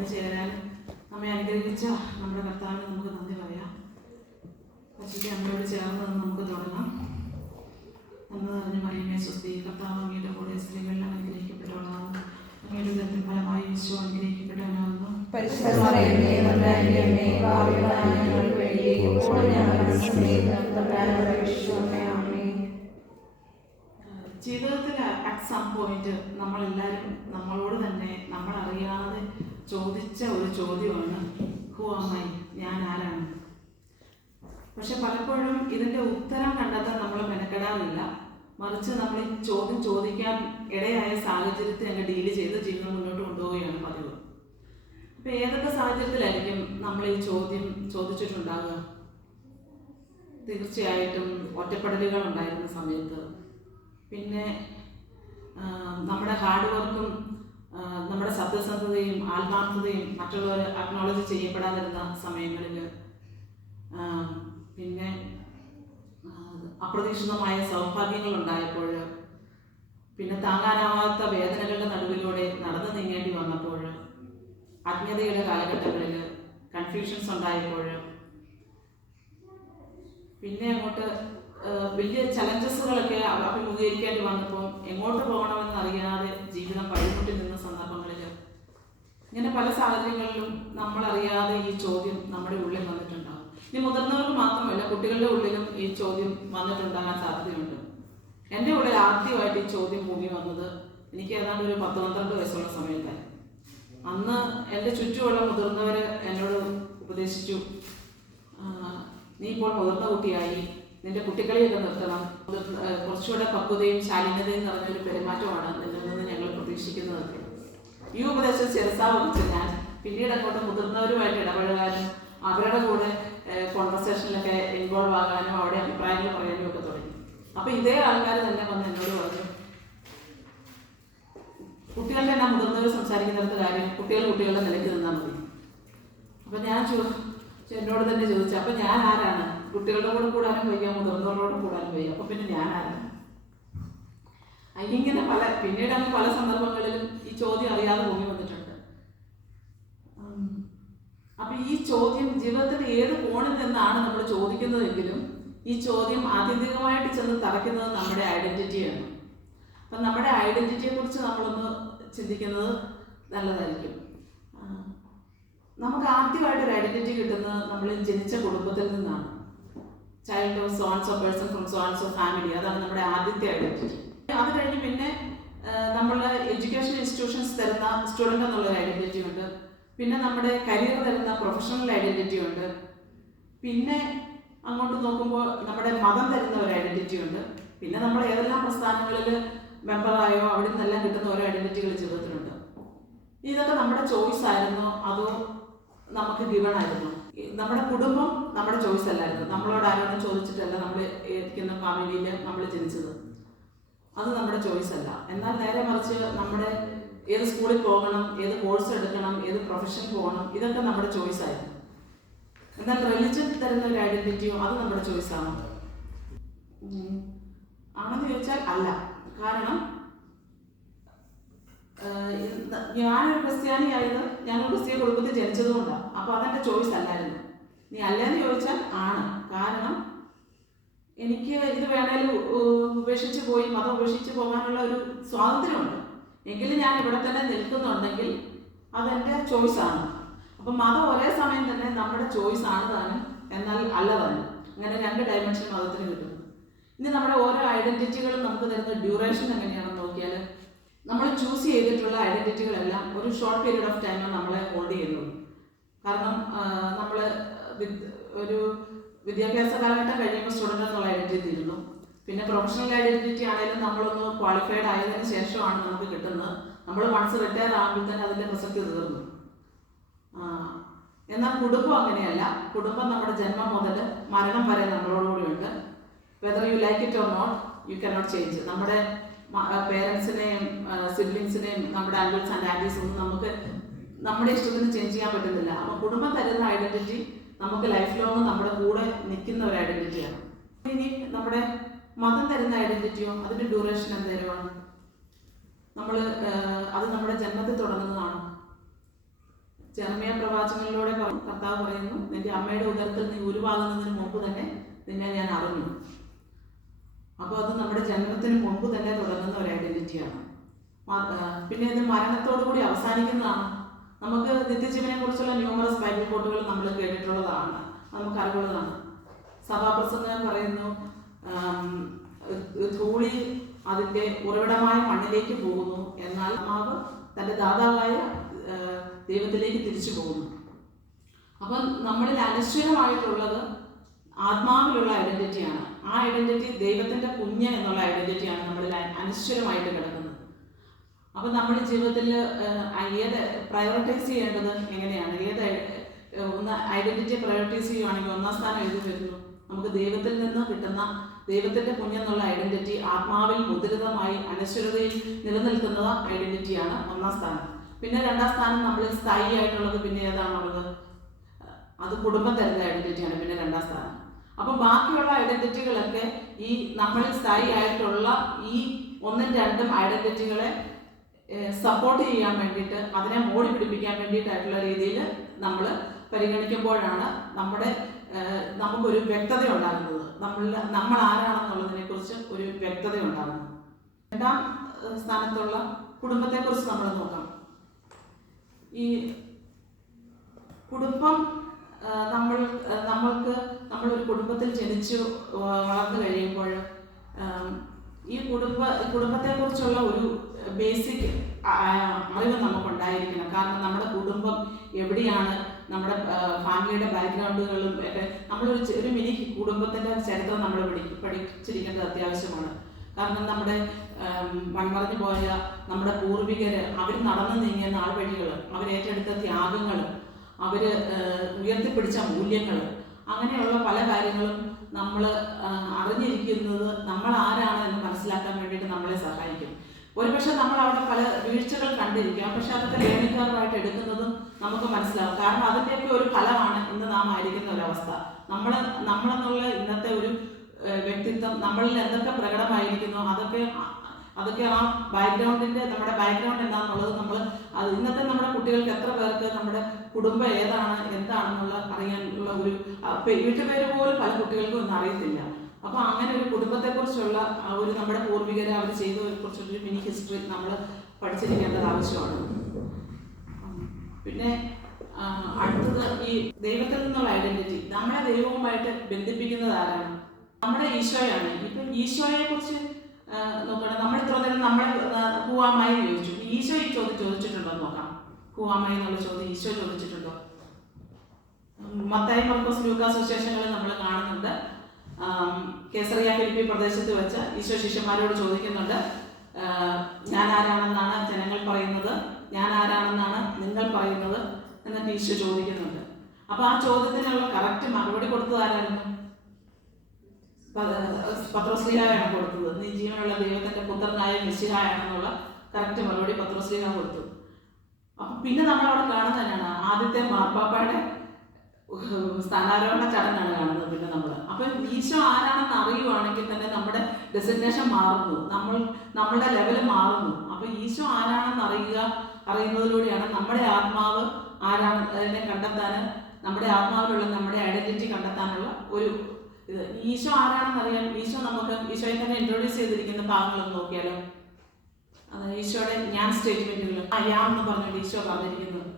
വന്നു ചേരാൻ നമ്മെ അനുഗ്രഹിച്ച നമ്മുടെ കർത്താവിന് നമുക്ക് നന്ദി പറയാം. പരിശുദ്ധ അമ്മയോട് ചേർന്ന് നമുക്ക് തുടങ്ങാം. നന്ദി നിറഞ്ഞ മറിയമേ സ്വസ്തി, കർത്താവ് അങ്ങയുടെ കൂടെ സ്ത്രീകളിലും അനുഗ്രഹിക്കപ്പെട്ടവളാകുന്നു. അങ്ങയുടെ ഉദരത്തിൻ ഫലമായി യേശു അനുഗ്രഹിക്കപ്പെട്ടവനാകുന്നു. ജീവിതത്തിൽ അറ്റ് സം പോയിന്റ് നമ്മളെല്ലാവരും നമ്മളോട് തന്നെ നമ്മളറിയാതെ ചോദിച്ച ഒരു ചോദ്യമാണ് ഹു ആം ഐ, ഞാൻ ആരാണ്. പക്ഷെ പലപ്പോഴും ഇതിൻ്റെ ഉത്തരം കണ്ടെത്താൻ നമ്മൾ മെനക്കെടാറില്ല. മറിച്ച് നമ്മൾ ഈ ചോദ്യം ചോദിക്കാൻ ഇടയായ സാഹചര്യത്തെ അങ്ങ് ഡീല് ചെയ്ത് ജീവിതം മുന്നോട്ട് കൊണ്ടുപോവുകയാണ് പതിവ്. അപ്പം ഏതൊക്കെ സാഹചര്യത്തിലായിരിക്കും നമ്മൾ ഈ ചോദ്യം ചോദിച്ചിട്ടുണ്ടാകുക? തീർച്ചയായിട്ടും ഒറ്റപ്പെടലുകൾ ഉണ്ടായിരുന്ന സമയത്ത്, പിന്നെ നമ്മുടെ ഹാർഡ് വർക്കും നമ്മുടെ സത്യസന്ധതയും ആത്മാർത്ഥതയും മറ്റുള്ളവർ അക്നോളജ് ചെയ്യപ്പെടാതിരുന്ന സമയങ്ങളിൽ, പിന്നെ അപ്രതീക്ഷിതമായ സൗഭാഗ്യങ്ങൾ ഉണ്ടായപ്പോൾ, പിന്നെ താങ്ങാനാവാത്ത വേദനകളുടെ നടുവിലൂടെ നടന്നു നീങ്ങേണ്ടി വന്നപ്പോൾ, അജ്ഞതയുടെ കാലഘട്ടങ്ങളിൽ കൺഫ്യൂഷൻസ് ഉണ്ടായപ്പോൾ, പിന്നെ അങ്ങോട്ട് വലിയ ചലഞ്ചസുകളൊക്കെ അഭിമുഖീകരിക്കേണ്ടി വന്നപ്പോൾ എങ്ങോട്ട് പോകണമെന്ന് അറിയാതെ ജീവിതം വഴിമുട്ടി നിന്ന സന്ദർഭങ്ങളിൽ, ഇങ്ങനെ പല സാഹചര്യങ്ങളിലും നമ്മളറിയാതെ ഈ ചോദ്യം നമ്മുടെ ഉള്ളിൽ വന്നിട്ടുണ്ടാകും. ഇനി മുതിർന്നവർക്ക് മാത്രമല്ല, കുട്ടികളുടെ ഉള്ളിലും ഈ ചോദ്യം വന്നിട്ടുണ്ടാകാൻ സാധ്യതയുണ്ട്. എൻ്റെ ഉള്ളിൽ ആദ്യമായിട്ട് ഈ ചോദ്യം ഭൂമി വന്നത് എനിക്ക് ഏതാണ്ട് ഒരു 10-12 വയസ്സുള്ള സമയത്തായി. അന്ന് എൻ്റെ ചുറ്റുമുള്ള മുതിർന്നവർ എന്നോട് ഉപദേശിച്ചു, നീ ഇപ്പോൾ മുതിർന്ന കുട്ടിയായി, നിന്റെ കുട്ടികളെയൊക്കെ നിർത്തണം, കുറച്ചുകൂടെ പക്വതയും ശാലീനതയും നിറഞ്ഞൊരു പെരുമാറ്റമാണ് നിന്നിൽ നിന്ന് ഞങ്ങൾ പ്രതീക്ഷിക്കുന്നതൊക്കെ. ഈ ഉപദേശം ചെറുസാവഹിച്ച് ഞാൻ പിന്നീട് അങ്ങോട്ട് മുതിർന്നവരുമായിട്ട് ഇടപഴകാനും അവരുടെ കൂടെ കോൺവെർസേഷനിലൊക്കെ ഇൻവോൾവ് ആകാനും അവിടെ അഭിപ്രായങ്ങൾ പറയാനും ഒക്കെ തുടങ്ങി. അപ്പം ഇതേ ആൾക്കാർ തന്നെ വന്ന് എന്നോട് പറഞ്ഞു, കുട്ടികൾക്ക് എന്നാ മുതിർന്നവർ സംസാരിക്കുന്നിടത്ത് കാര്യം, കുട്ടികളുടെ നിലയ്ക്ക് നിന്നാൽ മതി. അപ്പം ഞാൻ എന്നോട് തന്നെ ചോദിച്ചു, അപ്പം ഞാൻ ആരാണ്? കുട്ടികളുടെ കൂടെ കൂടാനും വയ്യ, മുതിർന്നവരോട് കൂടാനും വയ്യ, അപ്പം പിന്നെ ഞാൻ ആരാണ്? അതിങ്ങനെ പിന്നീട് അങ്ങ് പല സന്ദർഭങ്ങളിലും ഈ ചോദ്യം അറിയാതെ ഭൂമി വന്നിട്ടുണ്ട്. അപ്പം ഈ ചോദ്യം ജീവിതത്തിൽ ഏത് കോണിൽ നിന്നാണ് നമ്മൾ ചോദിക്കുന്നതെങ്കിലും ഈ ചോദ്യം ആത്യന്തികമായിട്ട് ചെന്ന് തറയ്ക്കുന്നത് നമ്മുടെ ഐഡന്റിറ്റിയാണ്. അപ്പം നമ്മുടെ ഐഡന്റിറ്റിയെ കുറിച്ച് നമ്മളൊന്ന് ചിന്തിക്കുന്നത് നല്ലതായിരിക്കും. നമുക്ക് ആദ്യമായിട്ടൊരു ഐഡന്റിറ്റി കിട്ടുന്നത് നമ്മൾ ജനിച്ച കുടുംബത്തിൽ നിന്നാണ്. Child of sons of person from sons of family, അതാണ് നമ്മുടെ ആദ്യത്തെ ഐഡന്റിറ്റി. അത് കഴിഞ്ഞ് പിന്നെ നമ്മളുടെ എഡ്യൂക്കേഷൻ ഇൻസ്റ്റിറ്റ്യൂഷൻസ് തരുന്ന സ്റ്റുഡൻ്റ് എന്നുള്ളൊരു ഐഡന്റിറ്റി ഉണ്ട്. പിന്നെ നമ്മുടെ കരിയർ തരുന്ന പ്രൊഫഷണൽ ഐഡന്റിറ്റി ഉണ്ട്. പിന്നെ അങ്ങോട്ട് നോക്കുമ്പോൾ നമ്മുടെ മതം തരുന്ന ഒരു ഐഡന്റിറ്റി ഉണ്ട്. പിന്നെ നമ്മൾ ഏതെല്ലാം പ്രസ്ഥാനങ്ങളിൽ മെമ്പറായോ അവിടെ നിന്നെല്ലാം കിട്ടുന്ന ഓരോ ഐഡന്റിറ്റികൾ ജീവിതത്തിലുണ്ട്. ഇതൊക്കെ നമ്മുടെ ചോയ്സ് ആയിരുന്നോ അതോ നമുക്ക് ഗിവൺ ആയിരുന്നോ? നമ്മുടെ കുടുംബം നമ്മുടെ ചോയ്സ് അല്ലായിരുന്നു. നമ്മളോട് ആരോടും ചോദിച്ചിട്ടല്ല നമ്മൾ ഇരിക്കുന്ന ഫാമിലിയിൽ നമ്മൾ ജനിച്ചത്. അത് നമ്മുടെ ചോയ്സ് അല്ല. എന്നാൽ നേരെ മറിച്ച് നമ്മുടെ ഏത് സ്കൂളിൽ പോകണം, ഏത് കോഴ്സ് എടുക്കണം, ഏത് പ്രൊഫഷൻ പോകണം, ഇതൊക്കെ നമ്മുടെ ചോയ്സ് ആയിരുന്നു. എന്നാൽ റിലിജൻ തരുന്ന ഒരു ഐഡന്റിറ്റിയോ അത് നമ്മുടെ ചോയ്സ് ആണോ? ആണെന്ന് ചോദിച്ചാൽ അല്ല. കാരണം ഞാനൊരു ക്രിസ്ത്യാനിയായത് ഞാനൊരു ക്രിസ്ത്യ കുടുംബത്തിൽ ജനിച്ചതുകൊണ്ടാണ്. അപ്പോൾ അതെൻ്റെ ചോയ്സ് അല്ലായിരുന്നു. നീ അല്ലെന്ന് ചോദിച്ചാൽ ആണ്. കാരണം എനിക്ക് ഇത് വേണേലും ഉപേക്ഷിച്ച് പോയി മതം ഉപേക്ഷിച്ച് പോകാനുള്ള ഒരു സ്വാതന്ത്ര്യമുണ്ട്. എങ്കിലും ഞാൻ ഇവിടെ തന്നെ നിൽക്കുന്നുണ്ടെങ്കിൽ അതെൻ്റെ ചോയ്സാണ്. അപ്പം മതം ഒരേ സമയം തന്നെ നമ്മുടെ ചോയ്സ് ആണ് താനും, എന്നാൽ അല്ല താനും. അങ്ങനെ 2 ഡയമെൻഷൻ മതത്തിന് കിട്ടുന്നു. ഇനി നമ്മുടെ ഓരോ ഐഡന്റിറ്റികളും നമുക്ക് തരുന്ന ഡ്യൂറേഷൻ എങ്ങനെയാണെന്ന് നോക്കിയാൽ, നമ്മൾ ചൂസ് ചെയ്തിട്ടുള്ള ഐഡന്റിറ്റികളെല്ലാം ഒരു ഷോർട്ട് പീരീഡ് ഓഫ് ടൈം നമ്മളെ ഹോൾഡ് ചെയ്യുന്നുള്ളൂ. കാരണം നമ്മൾ ഒരു വിദ്യാഭ്യാസ കാലഘട്ടം കഴിയുമ്പോൾ സ്റ്റുഡൻ്റ് എന്നുള്ള ഐഡന്റിറ്റി തീരുന്നു. പിന്നെ പ്രൊഫഷണൽ ഐഡന്റിറ്റി ആണെങ്കിലും നമ്മളൊന്ന് ക്വാളിഫൈഡ് ആയതിനു ശേഷമാണ് നമുക്ക് കിട്ടുന്നത്. നമ്മൾ വൺസ് റിട്ടയർ ആകുമ്പോൾ തന്നെ അതിൻ്റെ പ്രസക്തി തീർന്നു. എന്നാൽ കുടുംബം അങ്ങനെയല്ല. കുടുംബം നമ്മുടെ ജന്മം മുതൽ മരണം വരെ നമ്മളോടുകൂടി ഉണ്ട്. Whether you like it or not, you cannot change. നമ്മുടെ പേരൻസിനെയും സിബ്ലിങ്സിനെയും നമ്മുടെ അങ്കിൾസ് ആൻഡ് ആൻറ്റീസ് ഒന്നും നമുക്ക് നമ്മുടെ ഇഷ്ടത്തിന് ചേഞ്ച് ചെയ്യാൻ പറ്റുന്നില്ല. അപ്പോൾ കുടുംബം തരുന്ന ഐഡന്റിറ്റി നമുക്ക് ലൈഫ് ലോങ് നമ്മുടെ കൂടെ നിൽക്കുന്ന ഒരു ഐഡന്റിറ്റിയാണ്. ഇനി നമ്മുടെ മതം തരുന്ന ഐഡന്റിറ്റിയോ അതിൻ്റെ ഡ്യൂറേഷൻ എന്തേലുമാണ്? അത് നമ്മുടെ ജന്മത്തിൽ തുടങ്ങുന്നതാണ്. വാക്യങ്ങളിലൂടെ കർത്താവ് പറയുന്നു, നിന്റെ അമ്മയുടെ ഉദരത്തിൽ നീ ഉരുവാകുന്നതിന് മുമ്പ് തന്നെ നിന്നെ ഞാൻ അറിഞ്ഞു. അപ്പോൾ അത് നമ്മുടെ ജന്മത്തിന് മുമ്പ് തന്നെ തുടങ്ങുന്ന ഒരു ഐഡന്റിറ്റിയാണ്. പിന്നെ ഇത് മരണത്തോടു കൂടി അവസാനിക്കുന്നതാണ്. നമുക്ക് നിത്യജീവനെ കുറിച്ചുള്ള ന്യൂമറസ് ബൈബിൾ കോട്ടുകൾ നമ്മൾ കേട്ടിട്ടുള്ളതാണ്, നമുക്ക് അറിവുള്ളതാണ്. സഭാപ്രസംഗം പറയുന്നു, ധൂളി അതിൻ്റെ ഉറവിടമായ മണ്ണിലേക്ക് പോകുന്നു, എന്നാൽ ആത്മാവ് തൻ്റെ ദാതാവായ ദൈവത്തിലേക്ക് തിരിച്ചു പോകുന്നു. അപ്പം നമ്മളിൽ അനശ്വരമായിട്ടുള്ളത് ആത്മാവിലുള്ള ഐഡന്റിറ്റിയാണ്. ആ ഐഡന്റിറ്റി ദൈവത്തിൻ്റെ കുഞ്ഞ് എന്നുള്ള ഐഡന്റിറ്റിയാണ് നമ്മളിൽ അനശ്വരമായിട്ട് കിടക്കുന്നത്. അപ്പം നമ്മുടെ ജീവിതത്തിൽ ഏത് പ്രയോറിറ്റൈസ് ചെയ്യേണ്ടത് എങ്ങനെയാണ്? ഒന്ന് ഐഡന്റിറ്റി പ്രയോറിറ്റൈസ് ചെയ്യുകയാണെങ്കിൽ ഒന്നാം സ്ഥാനം എഴുതി വരുന്നു. നമുക്ക് ദൈവത്തിൽ നിന്ന് കിട്ടുന്ന ദൈവത്തിൻ്റെ കുഞ്ഞെന്നുള്ള ഐഡന്റിറ്റി ആത്മാവിൽ മുദ്രിതമായി അനശ്വരതയിൽ നിലനിൽക്കുന്ന ഐഡന്റിറ്റിയാണ് ഒന്നാം സ്ഥാനം. പിന്നെ രണ്ടാം സ്ഥാനം നമ്മളിൽ സ്ഥായി ആയിട്ടുള്ളത് പിന്നെ ഏതാണുള്ളത്? അത് കുടുംബം തരുന്ന ഐഡന്റിറ്റിയാണ് പിന്നെ രണ്ടാം സ്ഥാനം. അപ്പം ബാക്കിയുള്ള ഐഡന്റിറ്റികളൊക്കെ ഈ നമ്മളിൽ സ്ഥായി ആയിട്ടുള്ള ഈ ഒന്നും രണ്ടും ഐഡന്റിറ്റികളെ സപ്പോർട്ട് ചെയ്യാൻ വേണ്ടിയിട്ട്, അതിനെ മോടി പിടിപ്പിക്കാൻ വേണ്ടിയിട്ടായിട്ടുള്ള രീതിയിൽ നമ്മൾ പരിഗണിക്കുമ്പോഴാണ് നമുക്കൊരു വ്യക്തത ഉണ്ടാകുന്നത്. നമ്മൾ ആരാണെന്നുള്ളതിനെ കുറിച്ച് ഒരു വ്യക്തത ഉണ്ടാകുന്നത്. രണ്ടാം സ്ഥാനത്തുള്ള കുടുംബത്തെക്കുറിച്ച് നമ്മൾ നോക്കാം. ഈ കുടുംബം നമ്മളൊരു കുടുംബത്തിൽ ജനിച്ചു വളർന്നു കഴിയുമ്പോൾ ഈ കുടുംബത്തെക്കുറിച്ചുള്ള ഒരു ബേസിക് അറിവ് നമുക്കുണ്ടായിരിക്കണം. കാരണം നമ്മുടെ കുടുംബം എവിടെയാണ്, നമ്മുടെ ഫാമിലിയുടെ ബാക്ക്ഗ്രൗണ്ടുകളും ഒക്കെ ഒരു മിനി കുടുംബത്തിൻ്റെ ചരിത്രം നമ്മൾ പഠിച്ചിരിക്കേണ്ടത് അത്യാവശ്യമാണ്. കാരണം നമ്മുടെ മൺമറഞ്ഞു പോയ നമ്മുടെ പൂർവികര് അവർ നടന്നു നീങ്ങിയ നാൾവഴികൾ, അവരേറ്റെടുത്ത ത്യാഗങ്ങൾ, അവർ ഉയർത്തിപ്പിടിച്ച മൂല്യങ്ങൾ, അങ്ങനെയുള്ള പല കാര്യങ്ങളും നമ്മൾ അറിഞ്ഞിരിക്കുന്നത് നമ്മൾ ആരാണ് എന്ന് മനസ്സിലാക്കാൻ വേണ്ടിയിട്ട് നമ്മളെ സഹായിക്കും. ഒരുപക്ഷെ നമ്മൾ അവിടെ പല വീഴ്ചകൾ കണ്ടിരിക്കാം, പക്ഷെ അതൊക്കെ ലേണിംഗ് കർവായിട്ട് എടുക്കുന്നതും നമുക്ക് മനസ്സിലാവും. കാരണം അതിൻ്റെയൊക്കെ ഒരു ഫലമാണ് ഇന്ന് നാം ആയിരിക്കുന്ന ഒരവസ്ഥ. നമ്മളെന്നുള്ള ഇന്നത്തെ ഒരു വ്യക്തിത്വം നമ്മളിൽ എന്തൊക്കെ പ്രകടമായിരിക്കുന്നു അതൊക്കെ ആ നമ്മുടെ ബാക്ക്ഗ്രൗണ്ട് എന്താണെന്നുള്ളത് ഇന്നത്തെ നമ്മുടെ കുട്ടികൾക്ക് എത്ര പേർക്ക് നമ്മുടെ കുടുംബം എന്താണെന്നുള്ള അറിയാനുള്ള ഒരു വീട്ടുപേര് പോലും പല കുട്ടികൾക്കും ഒന്നും അറിയത്തില്ല. അപ്പൊ അങ്ങനെ ഒരു കുടുംബത്തെക്കുറിച്ചുള്ള നമ്മുടെ പൂർവികരെ അവർ ചെയ്തതിനെ കുറിച്ചൊരു മിനി ഹിസ്റ്ററി നമ്മൾ പഠിച്ചിരിക്കേണ്ടത് ആവശ്യമാണ്. പിന്നെ അടുത്തത് ഈ ദൈവത്തിൽ നിന്നുള്ള ഐഡന്റിറ്റി. നമ്മളെ ദൈവവുമായിട്ട് ബന്ധിപ്പിക്കുന്നത് ആരാണ്? നമ്മുടെ ഈശോയാണ്. ഇപ്പം ഈശോയെ കുറിച്ച് നോക്കണം. നമ്മൾ ഇത്ര നേരം നമ്മളെ ഹൂവാമായി ചോദിച്ചു. ഈശോ ഈ ചോദ്യം ചോദിച്ചിട്ടുണ്ടോ നോക്കാം. ഹൂവാമായി എന്നുള്ള ചോദ്യം ഈശോ ചോദിച്ചിട്ടുണ്ടോ? മത്തായി, മർക്കോസ്, ലൂക്കാ സുവിശേഷങ്ങളിൽ നമ്മൾ കാണുന്നുണ്ട്. കേസറിയ ഫിലിപ്പി പ്രദേശത്ത് വെച്ച് ഈശോ ശിഷ്യന്മാരോട് ചോദിക്കുന്നുണ്ട്, ഞാൻ ആരാണെന്നാണ് ജനങ്ങൾ പറയുന്നത്, ഞാൻ ആരാണെന്നാണ് നിങ്ങൾ പറയുന്നത് എന്നൊക്കെ ഈശോ ചോദിക്കുന്നുണ്ട്. അപ്പൊ ആ ചോദ്യത്തിനുള്ള കറക്റ്റ് മറുപടി കൊടുത്തത് ആരായിരുന്നു? പത്രോസ്ലീഹയാണ് കൊടുത്തത്. നീ ജീവനുള്ള ദൈവത്തിന്റെ പുത്രനായ മെസ്സിഹായാണെന്നുള്ള കറക്റ്റ് മറുപടി പത്രോസ്ലീഹ കൊടുത്തു. അപ്പൊ പിന്നെ നമ്മളവിടെ കാണുന്നത് തന്നെയാണ് ആദ്യത്തെ മാർപ്പാപ്പയുടെ സ്ഥാനാരോഹണ ചടങ്ങാണ് കാണുന്നത്. പിന്നെ അപ്പൊ ഈശോ ആരാണെന്ന് അറിയുവാണെങ്കിൽ തന്നെ നമ്മുടെ ഡെസിഗ്നേഷൻ മാറുന്നു, നമ്മളുടെ ലെവല് മാറുന്നു. അപ്പൊ ഈശോ ആരാണെന്ന് അറിയുന്നതിലൂടെയാണ് നമ്മുടെ ആത്മാവ് ആരാണെന്നെ കണ്ടെത്താൻ, നമ്മുടെ ആത്മാവിലുള്ള നമ്മുടെ ഐഡന്റിറ്റി കണ്ടെത്താനുള്ള ഒരു ഇത്. ഈശോ ആരാണെന്ന് അറിയാൻ ഈശോയെ തന്നെ ഇൻട്രൊഡ്യൂസ് ചെയ്തിരിക്കുന്ന ഭാഗങ്ങളൊന്നും നോക്കിയാലോ. അത് ഈശോയുടെ ഞാൻ സ്റ്റേറ്റ്മെന്റുകൾ എന്ന് പറഞ്ഞിട്ട് ഈശോ പറഞ്ഞിരിക്കുന്നത്.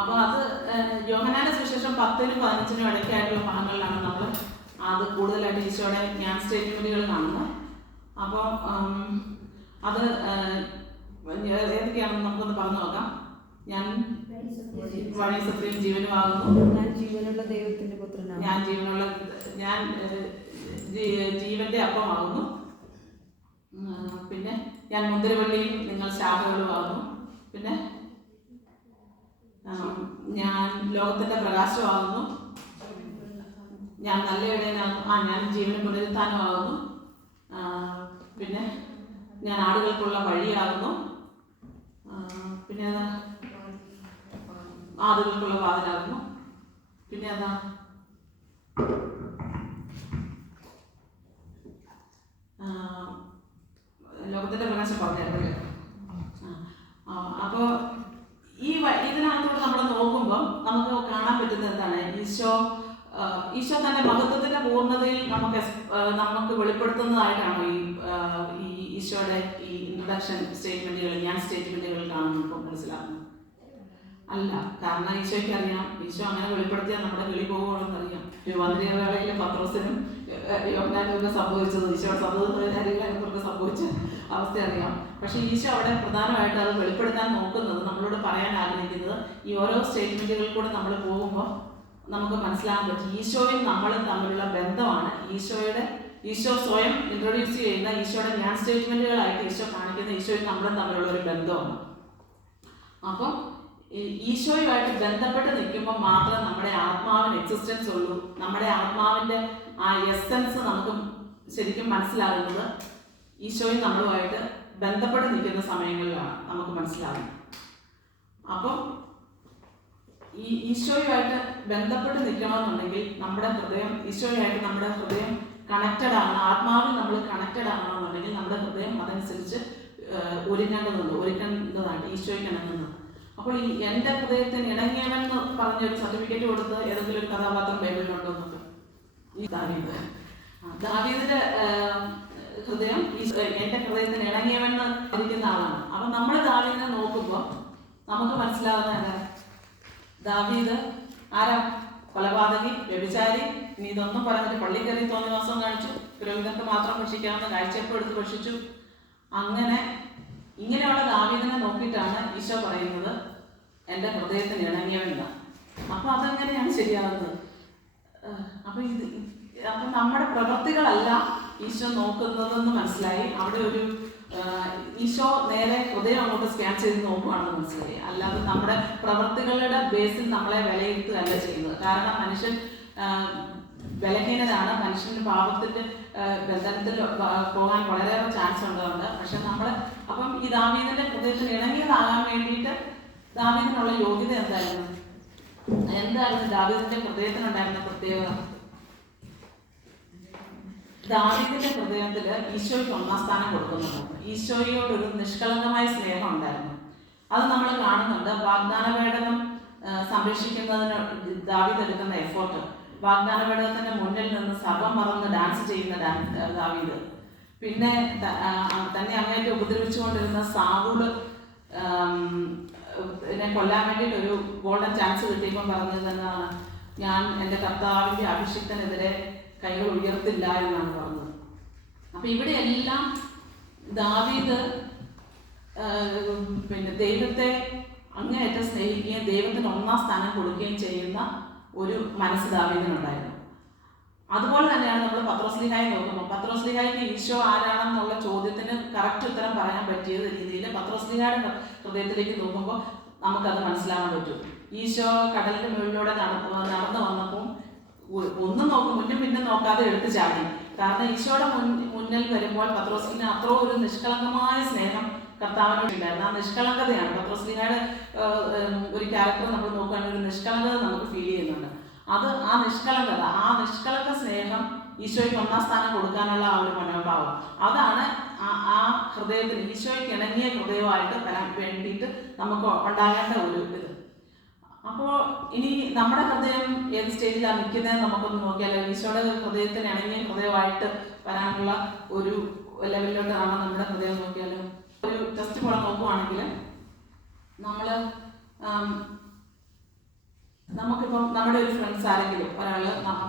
അപ്പൊ അത് യോഹന്നാന്റെ സുവിശേഷം 10-15 ഇടയ്ക്കായിട്ടുള്ള ഭാഗങ്ങളിലാണ് നമ്മൾ അത് കൂടുതലായിട്ട് ഈശോയുടെ ഞാൻ സ്റ്റേറ്റ്മെന്റുകൾ കാണുന്നത്. അപ്പോൾ അത് ഏതൊക്കെയാണെന്ന് നമുക്കൊന്ന് പറഞ്ഞു നോക്കാം. ഞാൻ വഴി സത്യവും ജീവനുമാകുന്നു, ഞാൻ ജീവനുള്ള ദൈവത്തിന്റെ പുത്രനാണ്, ഞാൻ ജീവന്റെ അപ്പമാകുന്നു, പിന്നെ ഞാൻ മുന്തിരിവള്ളിയും നിങ്ങൾ ശാഖകളുമാകുന്നു, പിന്നെ ഞാൻ ലോകത്തിന്റെ പ്രകാശമാകുന്നു, ഞാൻ നല്ല ഇടയനാകുന്നു, ഞാൻ ജീവന് പുനരുത്ഥാനമാകുന്നു, പിന്നെ ഞാൻ ആടുകൾക്കുള്ള വഴിയാകുന്നു, പിന്നെ ആടുകൾക്കുള്ള വാതിലാകുന്നു, പിന്നെ ലോകത്തിന്റെ പ്രകാശം പറഞ്ഞല്ലേ. അപ്പോൾ തന്റെ മഹത്വത്തിന്റെ പൂർണ്ണതയിൽ നമുക്ക് വെളിപ്പെടുത്തുന്നതായിട്ടാണ് ഈ ഈശോയുടെ ഈ ഇൻട്രഡക്ഷൻ സ്റ്റേറ്റ്മെന്റുകൾ, ഞാൻ സ്റ്റേറ്റ്മെന്റുകൾ കാണുമ്പോൾ മനസ്സിലാക്കുന്നത് അല്ല. കാരണം ഈശോയ്ക്ക് അറിയാം, ഈശോ അങ്ങനെ വെളിപ്പെടുത്തിയാൽ നമ്മുടെ കിളി പോകുമെന്ന് അറിയാം. വന്ധ്യവേളയിലെ പത്രോസിനും യോഹന്നാനും സംഭവിച്ചത്, ഈശോയുടെ സന്തോഷങ്ങൾക്ക് സംഭവിച്ച അവസ്ഥ അറിയാം. പക്ഷെ ഈശോ അവിടെ പ്രധാനമായിട്ട് അത് വെളിപ്പെടുത്താൻ നോക്കുന്നത്, നമ്മളോട് പറയാൻ ആഗ്രഹിക്കുന്നത്, ഈ ഓരോ സ്റ്റേറ്റ്മെന്റുകളിൽ കൂടെ നമ്മൾ പോകുമ്പോൾ നമുക്ക് മനസ്സിലാക്കാൻ പറ്റും ഈശോയും നമ്മളും തമ്മിലുള്ള ബന്ധമാണ്. ഈശോ സ്വയം ഇൻട്രൊഡ്യൂസ് ചെയ്യുന്ന ഈശോയുടെ ഞാൻ സ്റ്റേറ്റ്മെന്റുകളായിട്ട് ഈശോ കാണിക്കുന്ന ഈശോയും നമ്മളും തമ്മിലുള്ള ഒരു ബന്ധമാണ്. അപ്പം ഈശോയുമായിട്ട് ബന്ധപ്പെട്ട് നിൽക്കുമ്പോൾ മാത്രം നമ്മുടെ ആത്മാവിന് എക്സിസ്റ്റൻസ് ഉള്ളൂ. നമ്മുടെ ആത്മാവിന്റെ ആ എസൻസ് നമുക്ക് ശരിക്കും മനസ്സിലാകുന്നത് ഈശോയും നമ്മളുമായിട്ട് ബന്ധപ്പെട്ട് നിൽക്കുന്ന സമയങ്ങളിലാണ് നമുക്ക് മനസ്സിലാകുന്നത്. അപ്പം ഈ ഈശോയുമായിട്ട് ബന്ധപ്പെട്ട് നിൽക്കണമെന്നുണ്ടെങ്കിൽ നമ്മുടെ ഹൃദയം, ഈശോയുമായിട്ട് നമ്മുടെ ഹൃദയം കണക്റ്റഡ് ആകണം. ആത്മാവിൽ നമ്മൾ കണക്റ്റഡ് ആകണമെന്നുണ്ടെങ്കിൽ നമ്മുടെ ഹൃദയം അതനുസരിച്ച് ഒരുക്കേണ്ടതാണ് ഈശോയ്ക്ക് ഇണങ്ങുന്നത്. അപ്പോൾ ഈ എൻ്റെ ഹൃദയത്തിന് ഇണങ്ങിയവൻ എന്ന് പറഞ്ഞൊരു സർട്ടിഫിക്കറ്റ് കൊടുത്ത് ഏതെങ്കിലും ഒരു കഥാപാത്രം ബൈബിളിലുണ്ടോ എന്നൊക്കെ, ഈ ദാവീദിന്റെ ഹൃദയം എൻ്റെ ഹൃദയത്തിന് ഇണങ്ങിയവൻ ഇരിക്കുന്ന ആളാണ്. അപ്പം നമ്മൾ ദാവീദിനെ നോക്കുമ്പോൾ നമുക്ക് മനസ്സിലാവുന്ന ദാവീദ് ആരാ? കൊലപാതകി, വ്യഭിചാരി. ഇനി ഇതൊന്നും പറഞ്ഞിട്ട് പള്ളിക്കറി തോന്നിയ ദിവസം കാണിച്ചു, പുരോഹിതർക്ക് മാത്രം ഭക്ഷിക്കാവുന്ന കാഴ്ചയപ്പം എടുത്ത് ഭക്ഷിച്ചു. ഇങ്ങനെയുള്ള ദാവീദിനെ നോക്കിയിട്ടാണ് ഈശോ പറയുന്നത് എൻ്റെ ഹൃദയത്തിന് ഇണങ്ങിയവെന്ന്. അപ്പൊ അതെങ്ങനെയാണ് ശരിയാകുന്നത്? അപ്പൊ നമ്മുടെ പ്രവൃത്തികളല്ല ഈശോ നോക്കുന്നതെന്ന് മനസ്സിലായി. അവിടെ ഒരു ഈശോ നേരെ ഹൃദയം അങ്ങോട്ട് സ്കാൻ ചെയ്ത് നോക്കുകയാണെന്ന് മനസ്സിലായി. അല്ലാതെ നമ്മുടെ പ്രവൃത്തികളുടെ ബേസിൽ നമ്മളെ വിലയിരുത്തുകയല്ല ചെയ്യുന്നത്. കാരണം മനുഷ്യൻ ബലഹീനതാണ്, മനുഷ്യന് പാപത്തിന്റെ ബന്ധനത്തിൽ പോകാൻ വളരെയേറെ ചാൻസ് ഉണ്ടാവുന്നുണ്ട്. പക്ഷെ അപ്പം ഈ ദാവീദിന്റെ ഹൃദയത്തിന് ഇണങ്ങിയതാകാൻ വേണ്ടിയിട്ട് ദാവീദിനുള്ള യോഗ്യത എന്തായിരുന്നു ദാവീദിന്റെ ഹൃദയത്തിനുണ്ടായിരുന്ന പ്രത്യേകത? ദാവീദിന്റെ ഹൃദയത്തില് ഈശോയ്ക്ക് ഒന്നാം സ്ഥാനം കൊടുക്കുന്നുണ്ട്. ഈശോയോടൊരു നിഷ്കളങ്കമായ സ്നേഹം ഉണ്ടായിരുന്നു. അത് നമ്മൾ കാണുന്നുണ്ട്. വാഗ്ദാന പേടകം സംരക്ഷിക്കുന്നതിന് ദാവീദ് എടുക്കുന്ന എഫോർട്ട്, വാഗ്ദാന പേടകത്തിന്റെ മുന്നിൽ നിന്ന് സർവം മറന്ന് ഡാൻസ് ചെയ്യുന്ന ദാവീദ്, പിന്നെ തന്നെ അങ്ങേറ്റം ഉപദ്രവിച്ചുകൊണ്ടിരുന്ന സാവൂള് എന്നെ കൊല്ലാൻ വേണ്ടിയിട്ട് ഒരു ഗോൾഡൻ ചാൻസ് കിട്ടിയപ്പം പറഞ്ഞത് എന്താണ്? ഞാൻ എൻ്റെ കർത്താവിൻ്റെ അഭിഷിക്തനെതിരെ കൈകൾ ഉയർത്തില്ല എന്നാണ് പറഞ്ഞത്. അപ്പൊ ഇവിടെ എല്ലാം ദാവീദ് ദൈവത്തെ അങ്ങേയറ്റം സ്നേഹിക്കുകയും ദൈവത്തിന് ഒന്നാം സ്ഥാനം കൊടുക്കുകയും ചെയ്യുന്ന ഒരു മനസ്സ് ദാവീദിനുണ്ടായിരുന്നു. അതുപോലെ തന്നെയാണ് നമ്മൾ പത്രോസ്ലീഹായെ നോക്കുമ്പോൾ, പത്രോസ്ലീഹായ്ക്ക് ഈശോ ആരാണെന്നുള്ള ചോദ്യത്തിന് കറക്റ്റ് ഉത്തരം പറയാൻ പറ്റിയ രീതിയിൽ പത്രോസ്ലീഹായുടെ ഹൃദയത്തിലേക്ക് നോക്കുമ്പോൾ നമുക്കത് മനസ്സിലാക്കാൻ പറ്റും. ഈശോ കടലിന്റെ മുകളിലൂടെ നടന്നു വന്നപ്പോൾ ഒന്നും മുന്നും പിന്നും നോക്കാതെ എടുത്തു ചാടി. കാരണം ഈശോയുടെ മുന്നിൽ വരുമ്പോൾ പത്രോസ്ലീഹ അത്ര ഒരു നിഷ്കളങ്കമായ സ്നേഹം കർത്താവിനോട് ഉണ്ടായിരുന്നു. ആ നിഷ്കളങ്കതയാണ് പത്രോസ്ലീഹയുടെ ഒരു ക്യാരക്ടർ നമ്മൾ നോക്കുകയാണെങ്കിൽ ഒരു നിഷ്കളങ്കത നമുക്ക് ഫീൽ ചെയ്യുന്നുണ്ട്. ആ നിഷ്കളങ്ക സ്നേഹം ഈശോയ്ക്ക് ഒന്നാം സ്ഥാനം കൊടുക്കാനുള്ള ആ ഒരു മനോഭാവം, അതാണ് ആ ഹൃദയത്തിന് ഈശോയ്ക്ക് ഇണങ്ങിയ ഹൃദയമായിട്ട് വരാൻ വേണ്ടിയിട്ട് നമുക്ക് ഉണ്ടാകേണ്ട ഒരു ഇത്. അപ്പോൾ ഇനി നമ്മുടെ ഹൃദയം ഏത് സ്റ്റേജിലാണ് നിൽക്കുന്നത് നമുക്കൊന്ന് നോക്കിയാലോ. ഈശോയുടെ ഹൃദയത്തിന് ഇണങ്ങിയ ഹൃദയമായിട്ട് വരാനുള്ള ഒരു ലെവലിലോട്ടാണ് നമ്മുടെ ഹൃദയം നോക്കിയാലോ. ഒരു ടെസ്റ്റ് പോലെ നോക്കുവാണെങ്കിൽ നമുക്കിപ്പം നമ്മുടെ ഒരു ഫ്രണ്ട്സ് ആരെങ്കിലും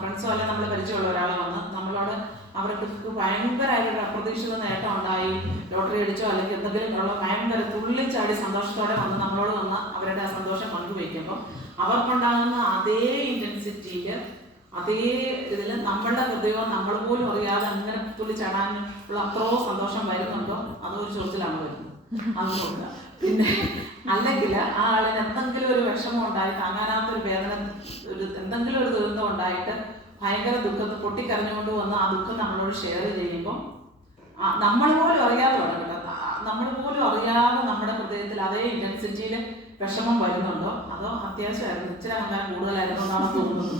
ഫ്രണ്ട്സോ അല്ലെങ്കിൽ നമ്മൾ പരിചയമുള്ള ഒരാൾ വന്ന് നമ്മളോട് അവർക്ക് ഭയങ്കരമായിട്ടൊരു അപ്രതീക്ഷിത നേട്ടം ഉണ്ടായി, ലോട്ടറി അടിച്ചോ അല്ലെങ്കിൽ എന്തെങ്കിലും ഉള്ള ഭയങ്കര തുള്ളിച്ചാടി സന്തോഷത്തോടെ നമ്മളോട് വന്ന് അവരുടെ ആ സന്തോഷം പങ്കുവയ്ക്കുമ്പോൾ അവർക്കുണ്ടാകുന്ന അതേ ഇന്റൻസിറ്റിയിൽ അതേ ഇതിൽ നമ്മളുടെ ഹൃദയവും നമ്മൾ പോലും അറിയാതെ അങ്ങനെ തുള്ളിച്ചാടാനുള്ള അത്രയോ സന്തോഷം വരുന്നുണ്ടോ അതൊരു ചോദ്യത്തിലാണ് വരുന്നത്. അത് നോക്കുക. പിന്നെ അല്ലെങ്കിൽ ആ ആളിന് എന്തെങ്കിലും ഒരു വിഷമം ഉണ്ടായി, താങ്ങാനാത്തൊരു വേദന, എന്തെങ്കിലും ഒരു ദുരന്തം ഉണ്ടായിട്ട് ഭയങ്കര ദുഃഖത്തിൽ പൊട്ടിക്കരഞ്ഞുകൊണ്ട് വന്ന് ആ ദുഃഖം നമ്മളോട് ഷെയർ ചെയ്യുമ്പോൾ നമ്മൾ പോലും അറിയാതെ നമ്മുടെ ഹൃദയത്തിൽ അതേ ഇന്റൻസിറ്റിയിൽ വിഷമം വരുന്നുണ്ടോ അതോ അത്യാവശ്യമായിരുന്നു ഇച്ചിരി അഹങ്കാരം കൂടുതലായിരുന്നു എന്നാണ് തോന്നുന്നത്.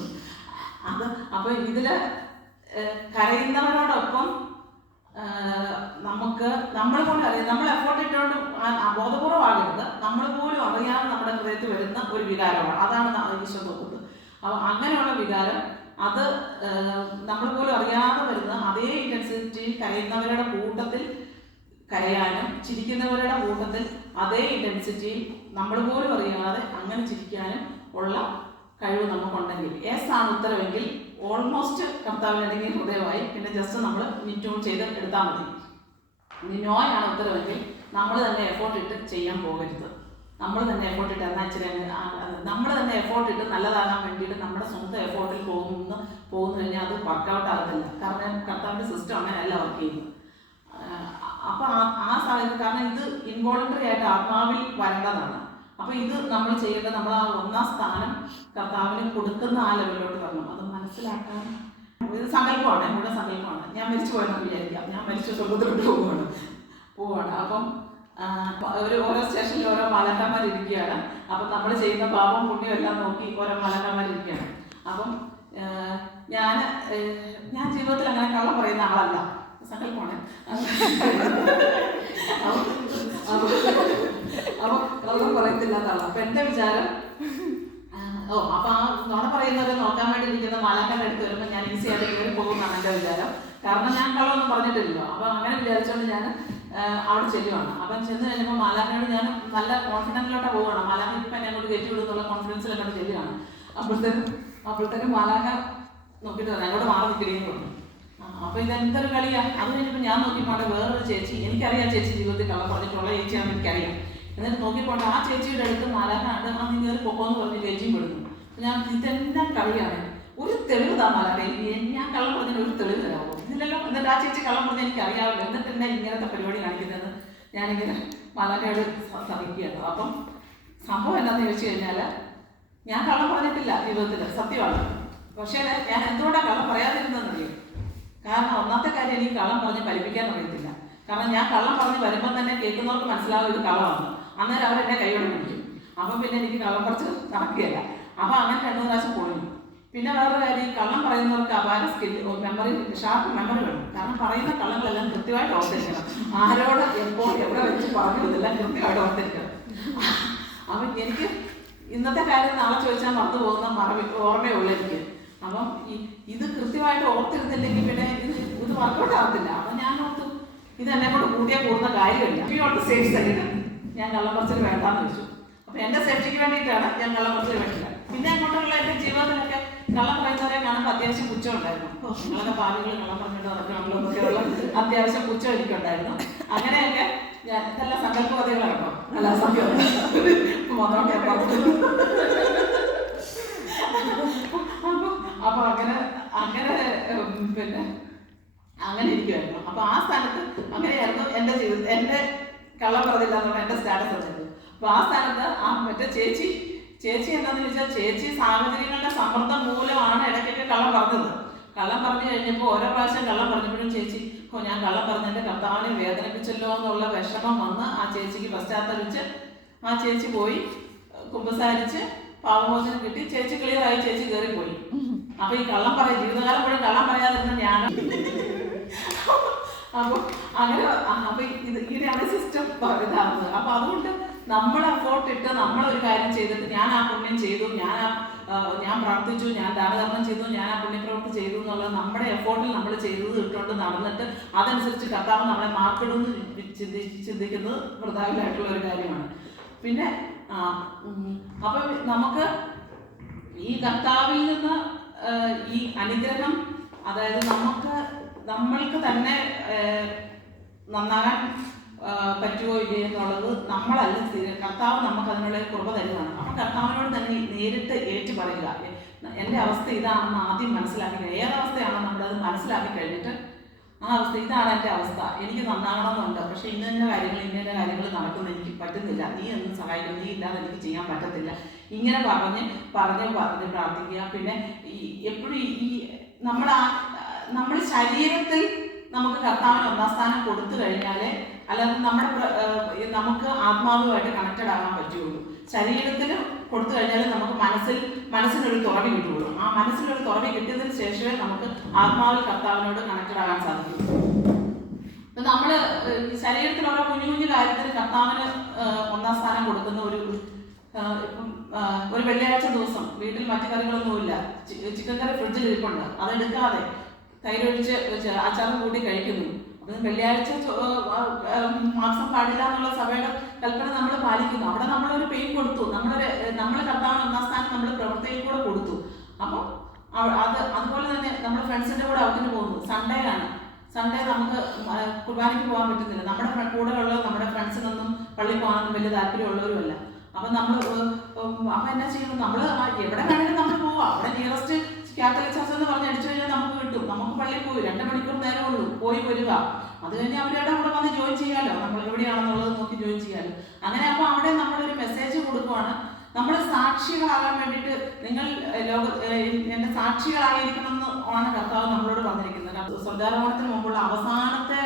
അപ്പൊ ഇതില് കരയുന്നവരോടൊപ്പം നമ്മൾ പോലും അറിയാം, നമ്മൾ എഫോർട്ട് ഇട്ടുകൊണ്ട് ബോധപൂർവ്വമാകരുത്, നമ്മൾ പോലും അറിയാതെ നമ്മുടെ ഹൃദയത്തിൽ വരുന്ന ഒരു വികാരമാണ്. അതാണ് ഈശോ നോക്കുന്നത്. അപ്പൊ അങ്ങനെയുള്ള വികാരം അത് നമ്മൾ പോലും അറിയാതെ വരുന്ന അതേ ഇൻറ്റൻസിറ്റിയിൽ കരയുന്നവരുടെ കൂട്ടത്തിൽ കരയാനും ചിരിക്കുന്നവരുടെ കൂട്ടത്തിൽ അതേ ഇൻറ്റൻസിറ്റിയിൽ നമ്മൾ പോലും അറിയാതെ അങ്ങനെ ചിരിക്കാനും ഉള്ള കഴിവ് നമുക്കുണ്ടെങ്കിൽ എസ് ആണ് ഉത്തരവെങ്കിൽ ഓൾമോസ്റ്റ് കർത്താവിനടങ്ങിയ ഹൃദയമായി. പിന്നെ ജസ്റ്റ് നമ്മൾ ട്യൂൺ ചെയ്ത് എടുത്താൽ മതി. ഇനി നോയാണ് ഉത്തരവെങ്കിൽ നമ്മൾ തന്നെ എഫോർട്ട് ഇട്ട് ചെയ്യാൻ പോകരുത്. നമ്മൾ തന്നെ എഫോർട്ട് ഇട്ട് എന്നാൽ ഇച്ചിരി നമ്മൾ തന്നെ എഫോർട്ട് ഇട്ട് നല്ലതാകാൻ വേണ്ടിയിട്ട് നമ്മുടെ സ്വന്തം എഫോർട്ടിൽ പോകുന്നു കഴിഞ്ഞാൽ അത് വർക്കൗട്ട് ആകത്തില്ല. കാരണം കർത്താവിൻ്റെ സിസ്റ്റം അങ്ങനെയല്ല വർക്ക് ചെയ്യുന്നത്. അപ്പോൾ ആ സാഹചര്യം, കാരണം ഇത് ഇൻവോളണ്ടറി ആയിട്ട് ആത്മാവിൽ വരേണ്ടതാണ്. അപ്പോൾ ഇത് നമ്മൾ ചെയ്യേണ്ടത് നമ്മൾ ആ ഒന്നാം സ്ഥാനം കർത്താവിന് കൊടുക്കുന്ന ആ ലെവലിലോട്ട് വരണം. അത് മനസ്സിലാക്കാൻ ഇത് സങ്കല്പമാണ്, നമ്മുടെ സങ്കല്പമാണ്. ഞാൻ മരിച്ചു പോയെന്ന് വിചാരിക്കാം, ഞാൻ മരിച്ച സ്വർഗത്തിലോട്ട് പോവാണ്. അപ്പം ഓരോ സ്റ്റേഷനിൽ ഓരോ മാലാഖമാരിയ്ക്കുകയാണ്. അപ്പം നമ്മൾ ചെയ്യുന്ന പാപം പുണ്യം എല്ലാം നോക്കി ഓരോ മാലാഖമാരിയ്ക്കുകയാണ്. അപ്പം ഞാൻ ജീവിതത്തിൽ അങ്ങനെ കള്ളം പറയുന്ന ആളല്ല, സങ്കല്പമാണ്. അപ്പം കള്ളം പറയത്തില്ലാത്ത ആളാണ്. അപ്പം എൻ്റെ വിചാരം അപ്പം ആ നുണ പറയുന്നവരെ നോക്കാൻ വേണ്ടി ഇരിക്കുന്ന മാലാഖയുടെ അടുത്ത് വരുമ്പോൾ ഞാൻ ഈസി ആയിട്ട് കയറി പോകുമെന്നാണ് എൻ്റെ വിചാരം. കാരണം ഞാൻ കള്ളമൊന്നും പറഞ്ഞിട്ടില്ലല്ലോ. അപ്പം അങ്ങനെ വിചാരിച്ചുകൊണ്ട് ഞാൻ അവിടെ ചെല്ലുവാണ്. അപ്പം ചെന്ന് കഴിഞ്ഞപ്പോൾ മാലാഖയോട് ഞാൻ നല്ല കോൺഫിഡൻസിലോട്ട് പോവുകയാണ്. മാലാഖ ഇപ്പം എന്നെ അങ്ങോട്ട് കയറ്റി വിടുന്നുള്ള കോൺഫിഡൻസിലൊക്കെ ചെല്ലുകയാണ്. അപ്പോഴത്തേനും മാലാഖ നോക്കിയിട്ട് ഞങ്ങളോട് മാറി നിൽക്കുകയും പറഞ്ഞു. അപ്പോൾ ഇതെന്തൊരു കളിയാണ്. അത് കഴിഞ്ഞപ്പോൾ ഞാൻ നോക്കിപ്പോണ്ട് വേറൊരു ചേച്ചി, എനിക്കറിയാം ചേച്ചി ജീവിതത്തിൽ കള്ളം പറഞ്ഞിട്ടുള്ള ചേച്ചിയാണെന്ന് എനിക്കറിയാം. എന്നിട്ട് നോക്കിപ്പോണ്ട് ആ ചേച്ചിയുടെ അടുത്ത് മാലാഖ ഉണ്ട്, ആ നിങ്ങൾ പൊക്കോന്ന് പറഞ്ഞ് ചേച്ചിയും വിടുന്നു. ഞാൻ ഇതെല്ലാം കളിയാണ്, ഒരു തെളിവ് താ മാലാഖ, ഞാൻ കള്ളം പറഞ്ഞതിന് ഒരു തെളിവ് തരാമോ? ഇതില്ലല്ലോ. എന്നിട്ട് ആ ചേച്ചി കള്ളം പറഞ്ഞാൽ എനിക്ക് അറിയാമല്ലോ, എന്നിട്ട് എന്നെ ഇങ്ങനത്തെ പരിപാടി കാണിക്കുന്നത് ഞാനിങ്ങനെ മാലാഖയോട് സഹിക്കുകയാണ്. അപ്പം സംഭവം എന്താണെന്ന് ചോദിച്ചു കഴിഞ്ഞാൽ ഞാൻ കള്ളം പറഞ്ഞിട്ടില്ല ജീവിതത്തിൽ, സത്യമാണ്. പക്ഷേ ഞാൻ എന്തുകൊണ്ടാണ് കള്ളം പറയാതിരുന്നതെന്നറിയും? കാരണം ഒന്നാമത്തെ കാര്യം, എനിക്ക് കള്ളം പറഞ്ഞ് ഫലിപ്പിക്കാൻ അറിയത്തില്ല. കാരണം ഞാൻ കള്ളം പറഞ്ഞ് വരുമ്പോൾ തന്നെ കേൾക്കുന്നവർക്ക് മനസ്സിലാവും ഇത് കള്ളമാണ്. അന്നേരം അവരെന്നെ കൈയോടെ പിടിക്കും. അപ്പം പിന്നെ എനിക്ക് കള്ളം പറിച്ച് നടക്കുകയല്ല. അപ്പം അങ്ങനെ 2 പ്രാവശ്യം പൊളിഞ്ഞു. പിന്നെ വേറൊരു കാര്യം, കള്ളം പറയുന്നവർക്ക് അപാര മെമ്മറി, ഷാർപ്പ് മെമ്മറി വേണം. കാരണം പറയുന്ന കള്ളങ്ങളെല്ലാം കൃത്യമായിട്ട് ഓർത്തിരിക്കണം. ആരോട് എപ്പോൾ എവിടെ വെച്ച് പറഞ്ഞതെല്ലാം കൃത്യമായിട്ട് ഓർത്തിരിക്കണം. അപ്പം എനിക്ക് ഇന്നത്തെ കാര്യം നാളെ ചോദിച്ചാൽ മറന്നു പോകുന്ന ഓർമ്മയുള്ളൂ എനിക്ക്. അപ്പം ഇത് കൃത്യമായിട്ട് ഓർത്തിരുന്നില്ലെങ്കിൽ പിന്നെ ഇത് വർക്കൗട്ട് ആകത്തില്ല. അപ്പം ഞാൻ ഓർത്തു ഇത് എന്നെ കൂടെ കൂട്ടിയാൽ കൂടുന്ന കാര്യമില്ല. ഈ സേഫ് സൈഡ് ഞാൻ കള്ളപ്പറച്ചിൽ വേണ്ടാന്ന് വെച്ചു. അപ്പം എൻ്റെ സേഫ്റ്റിക്ക് വേണ്ടിയിട്ടാണ് ഞാൻ കള്ളപ്പറച്ചിൽ വേണ്ടില്ല. പിന്നെ അങ്ങോട്ടുള്ള എൻ്റെ ജീവിതത്തിലൊക്കെ കള്ളം പറയുന്നവരെ കാണുമ്പോൾ അത്യാവശ്യം പുച്ഛം ഉണ്ടായിരുന്നു. നിങ്ങളൊക്കെ ഭാവികൾ കള്ളം പറഞ്ഞിട്ട് നടക്കണമല്ലോന്നൊക്കെയുള്ള അത്യാവശ്യം പുച്ഛം എനിക്കുണ്ടായിരുന്നു. അങ്ങനെയൊക്കെ ഞാൻ ഇതെല്ലാം സങ്കല്പകഥകളാണ് കേട്ടോ, അല്ല സത്യം മാത്രം ഞാൻ പറഞ്ഞു. അപ്പോൾ അങ്ങനെ ഇരിക്കുമായിരുന്നു. അപ്പോൾ ആ സ്ഥാനത്ത് അങ്ങനെയായിരുന്നു എൻ്റെ ജീവിതം. എൻ്റെ കള്ളം പറഞ്ഞില്ല എന്നുള്ള എൻ്റെ സ്റ്റാറ്റസ് ഉണ്ടായിരുന്നു. അപ്പോൾ ആ സ്ഥാനത്ത് ആ മറ്റേ ചേച്ചി എന്താണെന്ന് ചോദിച്ചാൽ, ചേച്ചി സാഹചര്യങ്ങളുടെ സമ്മർദ്ദം മൂലമാണ് ഇടയ്ക്കൊക്കെ കള്ളം പറഞ്ഞത്. കള്ളം പറഞ്ഞു കഴിഞ്ഞപ്പോൾ ഓരോ പ്രാവശ്യം കള്ളം പറഞ്ഞപ്പോഴും ചേച്ചി ഞാൻ കള്ളം പറഞ്ഞതിൻ്റെ കർത്താവിനെ വേദനിപ്പിച്ചല്ലോ എന്നുള്ള വിഷമം വന്ന് ആ ചേച്ചിക്ക് പശ്ചാത്തലിച്ച് ആ ചേച്ചി പോയി കുമ്പസാരിച്ച് പാവമോചനം കിട്ടി. ചേച്ചി ക്ലിയറായി, ചേച്ചി കയറിപ്പോയി. അപ്പൊ ഈ കള്ളം ജീവിതകാലം മുഴുവൻ കള്ളം പറയാതിരുന്ന ഞാൻ. അപ്പൊ അങ്ങനെ അപ്പൊ ഇങ്ങനെയാണ് സിസ്റ്റം ഇതാകുന്നത്. അപ്പൊ അതുകൊണ്ട് നമ്മൾ എഫോർട്ട് ഇട്ട് നമ്മളൊരു കാര്യം ചെയ്തിട്ട് ഞാൻ ആ പുണ്യം ചെയ്തു, ഞാൻ പ്രാർത്ഥിച്ചു, ഞാൻ ദാനധർമ്മം ചെയ്തു, ഞാൻ ആ പുണ്യപ്രവൃത്തി ചെയ്തു എന്നുള്ളത് നമ്മുടെ എഫോർട്ടിൽ നമ്മൾ ചെയ്തത് ഇട്ടുകൊണ്ട് നടന്നിട്ട് അതനുസരിച്ച് കർത്താവ് നമ്മളെ മാർക്കിടുന്നു ചിന്തിക്കുന്നത് പ്രധാനമായിട്ടുള്ള ഒരു കാര്യമാണ്. പിന്നെ അപ്പം നമുക്ക് ഈ കർത്താവിൽ നിന്ന് ഈ അനുഗ്രഹം, അതായത് നമ്മൾക്ക് തന്നെ നന്നാകാൻ പറ്റുമോ ഇല്ലേ എന്നുള്ളത് നമ്മളല്ല, കർത്താവ് നമുക്ക് അതിനുള്ള കൃപ തരുന്നതാണ്. അപ്പം കർത്താവിനോട് തന്നെ നേരിട്ട് ഏറ്റു പറയുക, എൻ്റെ അവസ്ഥ ഇതാണെന്ന് ആദ്യം മനസ്സിലാക്കി, ഏതവസ്ഥയാണോ നമ്മളത് മനസ്സിലാക്കി കഴിഞ്ഞിട്ട് ആ അവസ്ഥ ഇതാണ് എൻ്റെ അവസ്ഥ, എനിക്ക് നന്നാകണമെന്നുണ്ട്, പക്ഷേ ഇന്ന കാര്യങ്ങൾ നടക്കുന്ന എനിക്ക് പറ്റുന്നില്ല, നീ ഒന്നും സഹായിക്കും, നീ ഇല്ലാതെ എനിക്ക് ചെയ്യാൻ പറ്റത്തില്ല, ഇങ്ങനെ പറഞ്ഞ് പ്രാർത്ഥിക്കുക. പിന്നെ എപ്പോഴും നമ്മൾ ശരീരത്തിൽ നമുക്ക് കർത്താവിന് ഒന്നാം സ്ഥാനം കൊടുത്തു കഴിഞ്ഞാൽ, അല്ലാതെ നമുക്ക് ആത്മാവുമായിട്ട് കണക്റ്റഡ് ആകാൻ പറ്റുള്ളൂ. ശരീരത്തിൽ കൊടുത്തു കഴിഞ്ഞാൽ നമുക്ക് മനസ്സിനൊരു തുറവി കിട്ടുള്ളൂ. ആ മനസ്സിനൊരു തുറവി കിട്ടിയതിന് ശേഷമേ നമുക്ക് ആത്മാവിൽ കർത്താവിനോട് കണക്റ്റഡ് ആകാൻ സാധിക്കും. ഇപ്പം നമ്മൾ ശരീരത്തിൽ ഓരോ കുഞ്ഞു കാര്യത്തിന് കർത്താവിന് ഒന്നാം സ്ഥാനം കൊടുക്കുന്ന ഒരു ഇപ്പം ഒരു വെള്ളിയാഴ്ച ദിവസം വീട്ടിൽ മറ്റു കറികളൊന്നുമില്ല, ചിക്കൻ കറി ഫ്രിഡ്ജിൽ ഇരിപ്പുണ്ട്, അതെടുക്കാതെ തൈരൊഴിച്ച് അച്ചാറും കൂട്ടി കഴിക്കുന്നു. അപ്പം വെള്ളിയാഴ്ച മാംസം പാടില്ല എന്നുള്ള സഭയുടെ കൽപ്പന നമ്മൾ പാലിക്കുന്നു. അവിടെ നമ്മളൊരു പെയിൻ കൊടുത്തു, നമ്മൾ കർത്താവിന് ഒന്നാം സ്ഥാനം നമ്മൾ പ്രവർത്തിയിൽ കൂടെ കൊടുത്തു. അപ്പം അതുപോലെ തന്നെ നമ്മൾ ഫ്രണ്ട്സിൻ്റെ കൂടെ ഔട്ടിന് പോകുന്നു. സൺഡേ ആണ്, സൺഡേ നമുക്ക് കുർബാനയ്ക്ക് പോകാൻ പറ്റുന്നില്ല. നമ്മുടെ കൂടെയുള്ള നമ്മുടെ ഫ്രണ്ട്സിനൊന്നും പള്ളിയിൽ പോകാനൊന്നും വലിയ താല്പര്യമുള്ളവരുമല്ല. അപ്പം അപ്പം എന്നാ ചെയ്യുന്നു, നമ്മൾ എവിടെ വേണമെങ്കിലും നമ്മൾ പോവാം. അവിടെ നിയറസ്റ്റ് കാത്തലിക് ചർച്ച് എന്ന് പറഞ്ഞ് അടിച്ചു കഴിഞ്ഞാൽ നമുക്ക് കിട്ടും. നമുക്ക് പള്ളിയിൽ പോയി 2 മണിക്കൂർ നേരമുള്ളൂ, പോയി വരിക. അത് കഴിഞ്ഞ് അവരുടെ കൂടെ വന്ന് ജോയിൻ ചെയ്യാമല്ലോ, നമ്മൾ എവിടെയാണെന്നുള്ളത് നോക്കി ജോയിൻ ചെയ്യാമല്ലോ. അങ്ങനെ അപ്പോൾ അവിടെ നമ്മളൊരു മെസ്സേജ് കൊടുക്കുവാണ്, നമ്മൾ സാക്ഷികളാകാൻ വേണ്ടിയിട്ട് നിങ്ങൾ എൻ്റെ സാക്ഷികളായിരിക്കണമെന്ന് ആണ് കർത്താവ് നമ്മളോട് പറഞ്ഞിരിക്കുന്നത്. സ്വർഗ്ഗാരോഹണത്തിന് മുമ്പുള്ള അവസാനത്തെ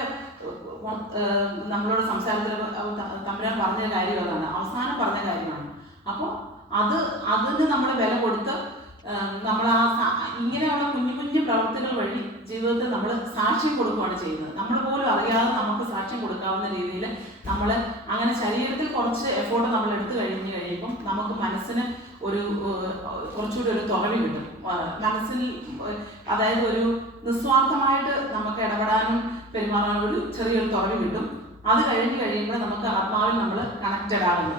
നമ്മളോട് സംസാരത്തിൽ തമ്പുരാൻ പറഞ്ഞ കാര്യം അതാണ്, അവസാനം പറഞ്ഞ കാര്യമാണ്. അപ്പോൾ അതിന് നമ്മൾ വില കൊടുത്ത് നമ്മൾ ഇങ്ങനെയുള്ള കുഞ്ഞു കുഞ്ഞു പ്രവർത്തികൾ വഴി ജീവിതത്തിൽ നമ്മൾ സാക്ഷ്യം കൊടുക്കുകയാണ് ചെയ്യുന്നത്. നമ്മൾ പോലും അറിയാതെ നമുക്ക് സാക്ഷ്യം കൊടുക്കാവുന്ന രീതിയിൽ നമ്മൾ അങ്ങനെ ശരീരത്തിൽ കുറച്ച് എഫോർട്ട് നമ്മൾ എടുത്തു കഴിയുമ്പം നമുക്ക് മനസ്സിന് കുറച്ചുകൂടി ഒരു തുറവി കിട്ടും. മനസ്സിൽ അതായത് ഒരു നിസ്വാർത്ഥമായിട്ട് നമുക്ക് ഇടപെടാനും പെരുമാറാനും ഒരു ചെറിയൊരു തുറവി കിട്ടും. അത് കഴിയുമ്പോൾ നമുക്ക് ആത്മാവിൽ നമ്മൾ കണക്റ്റഡ് ആകുന്നു.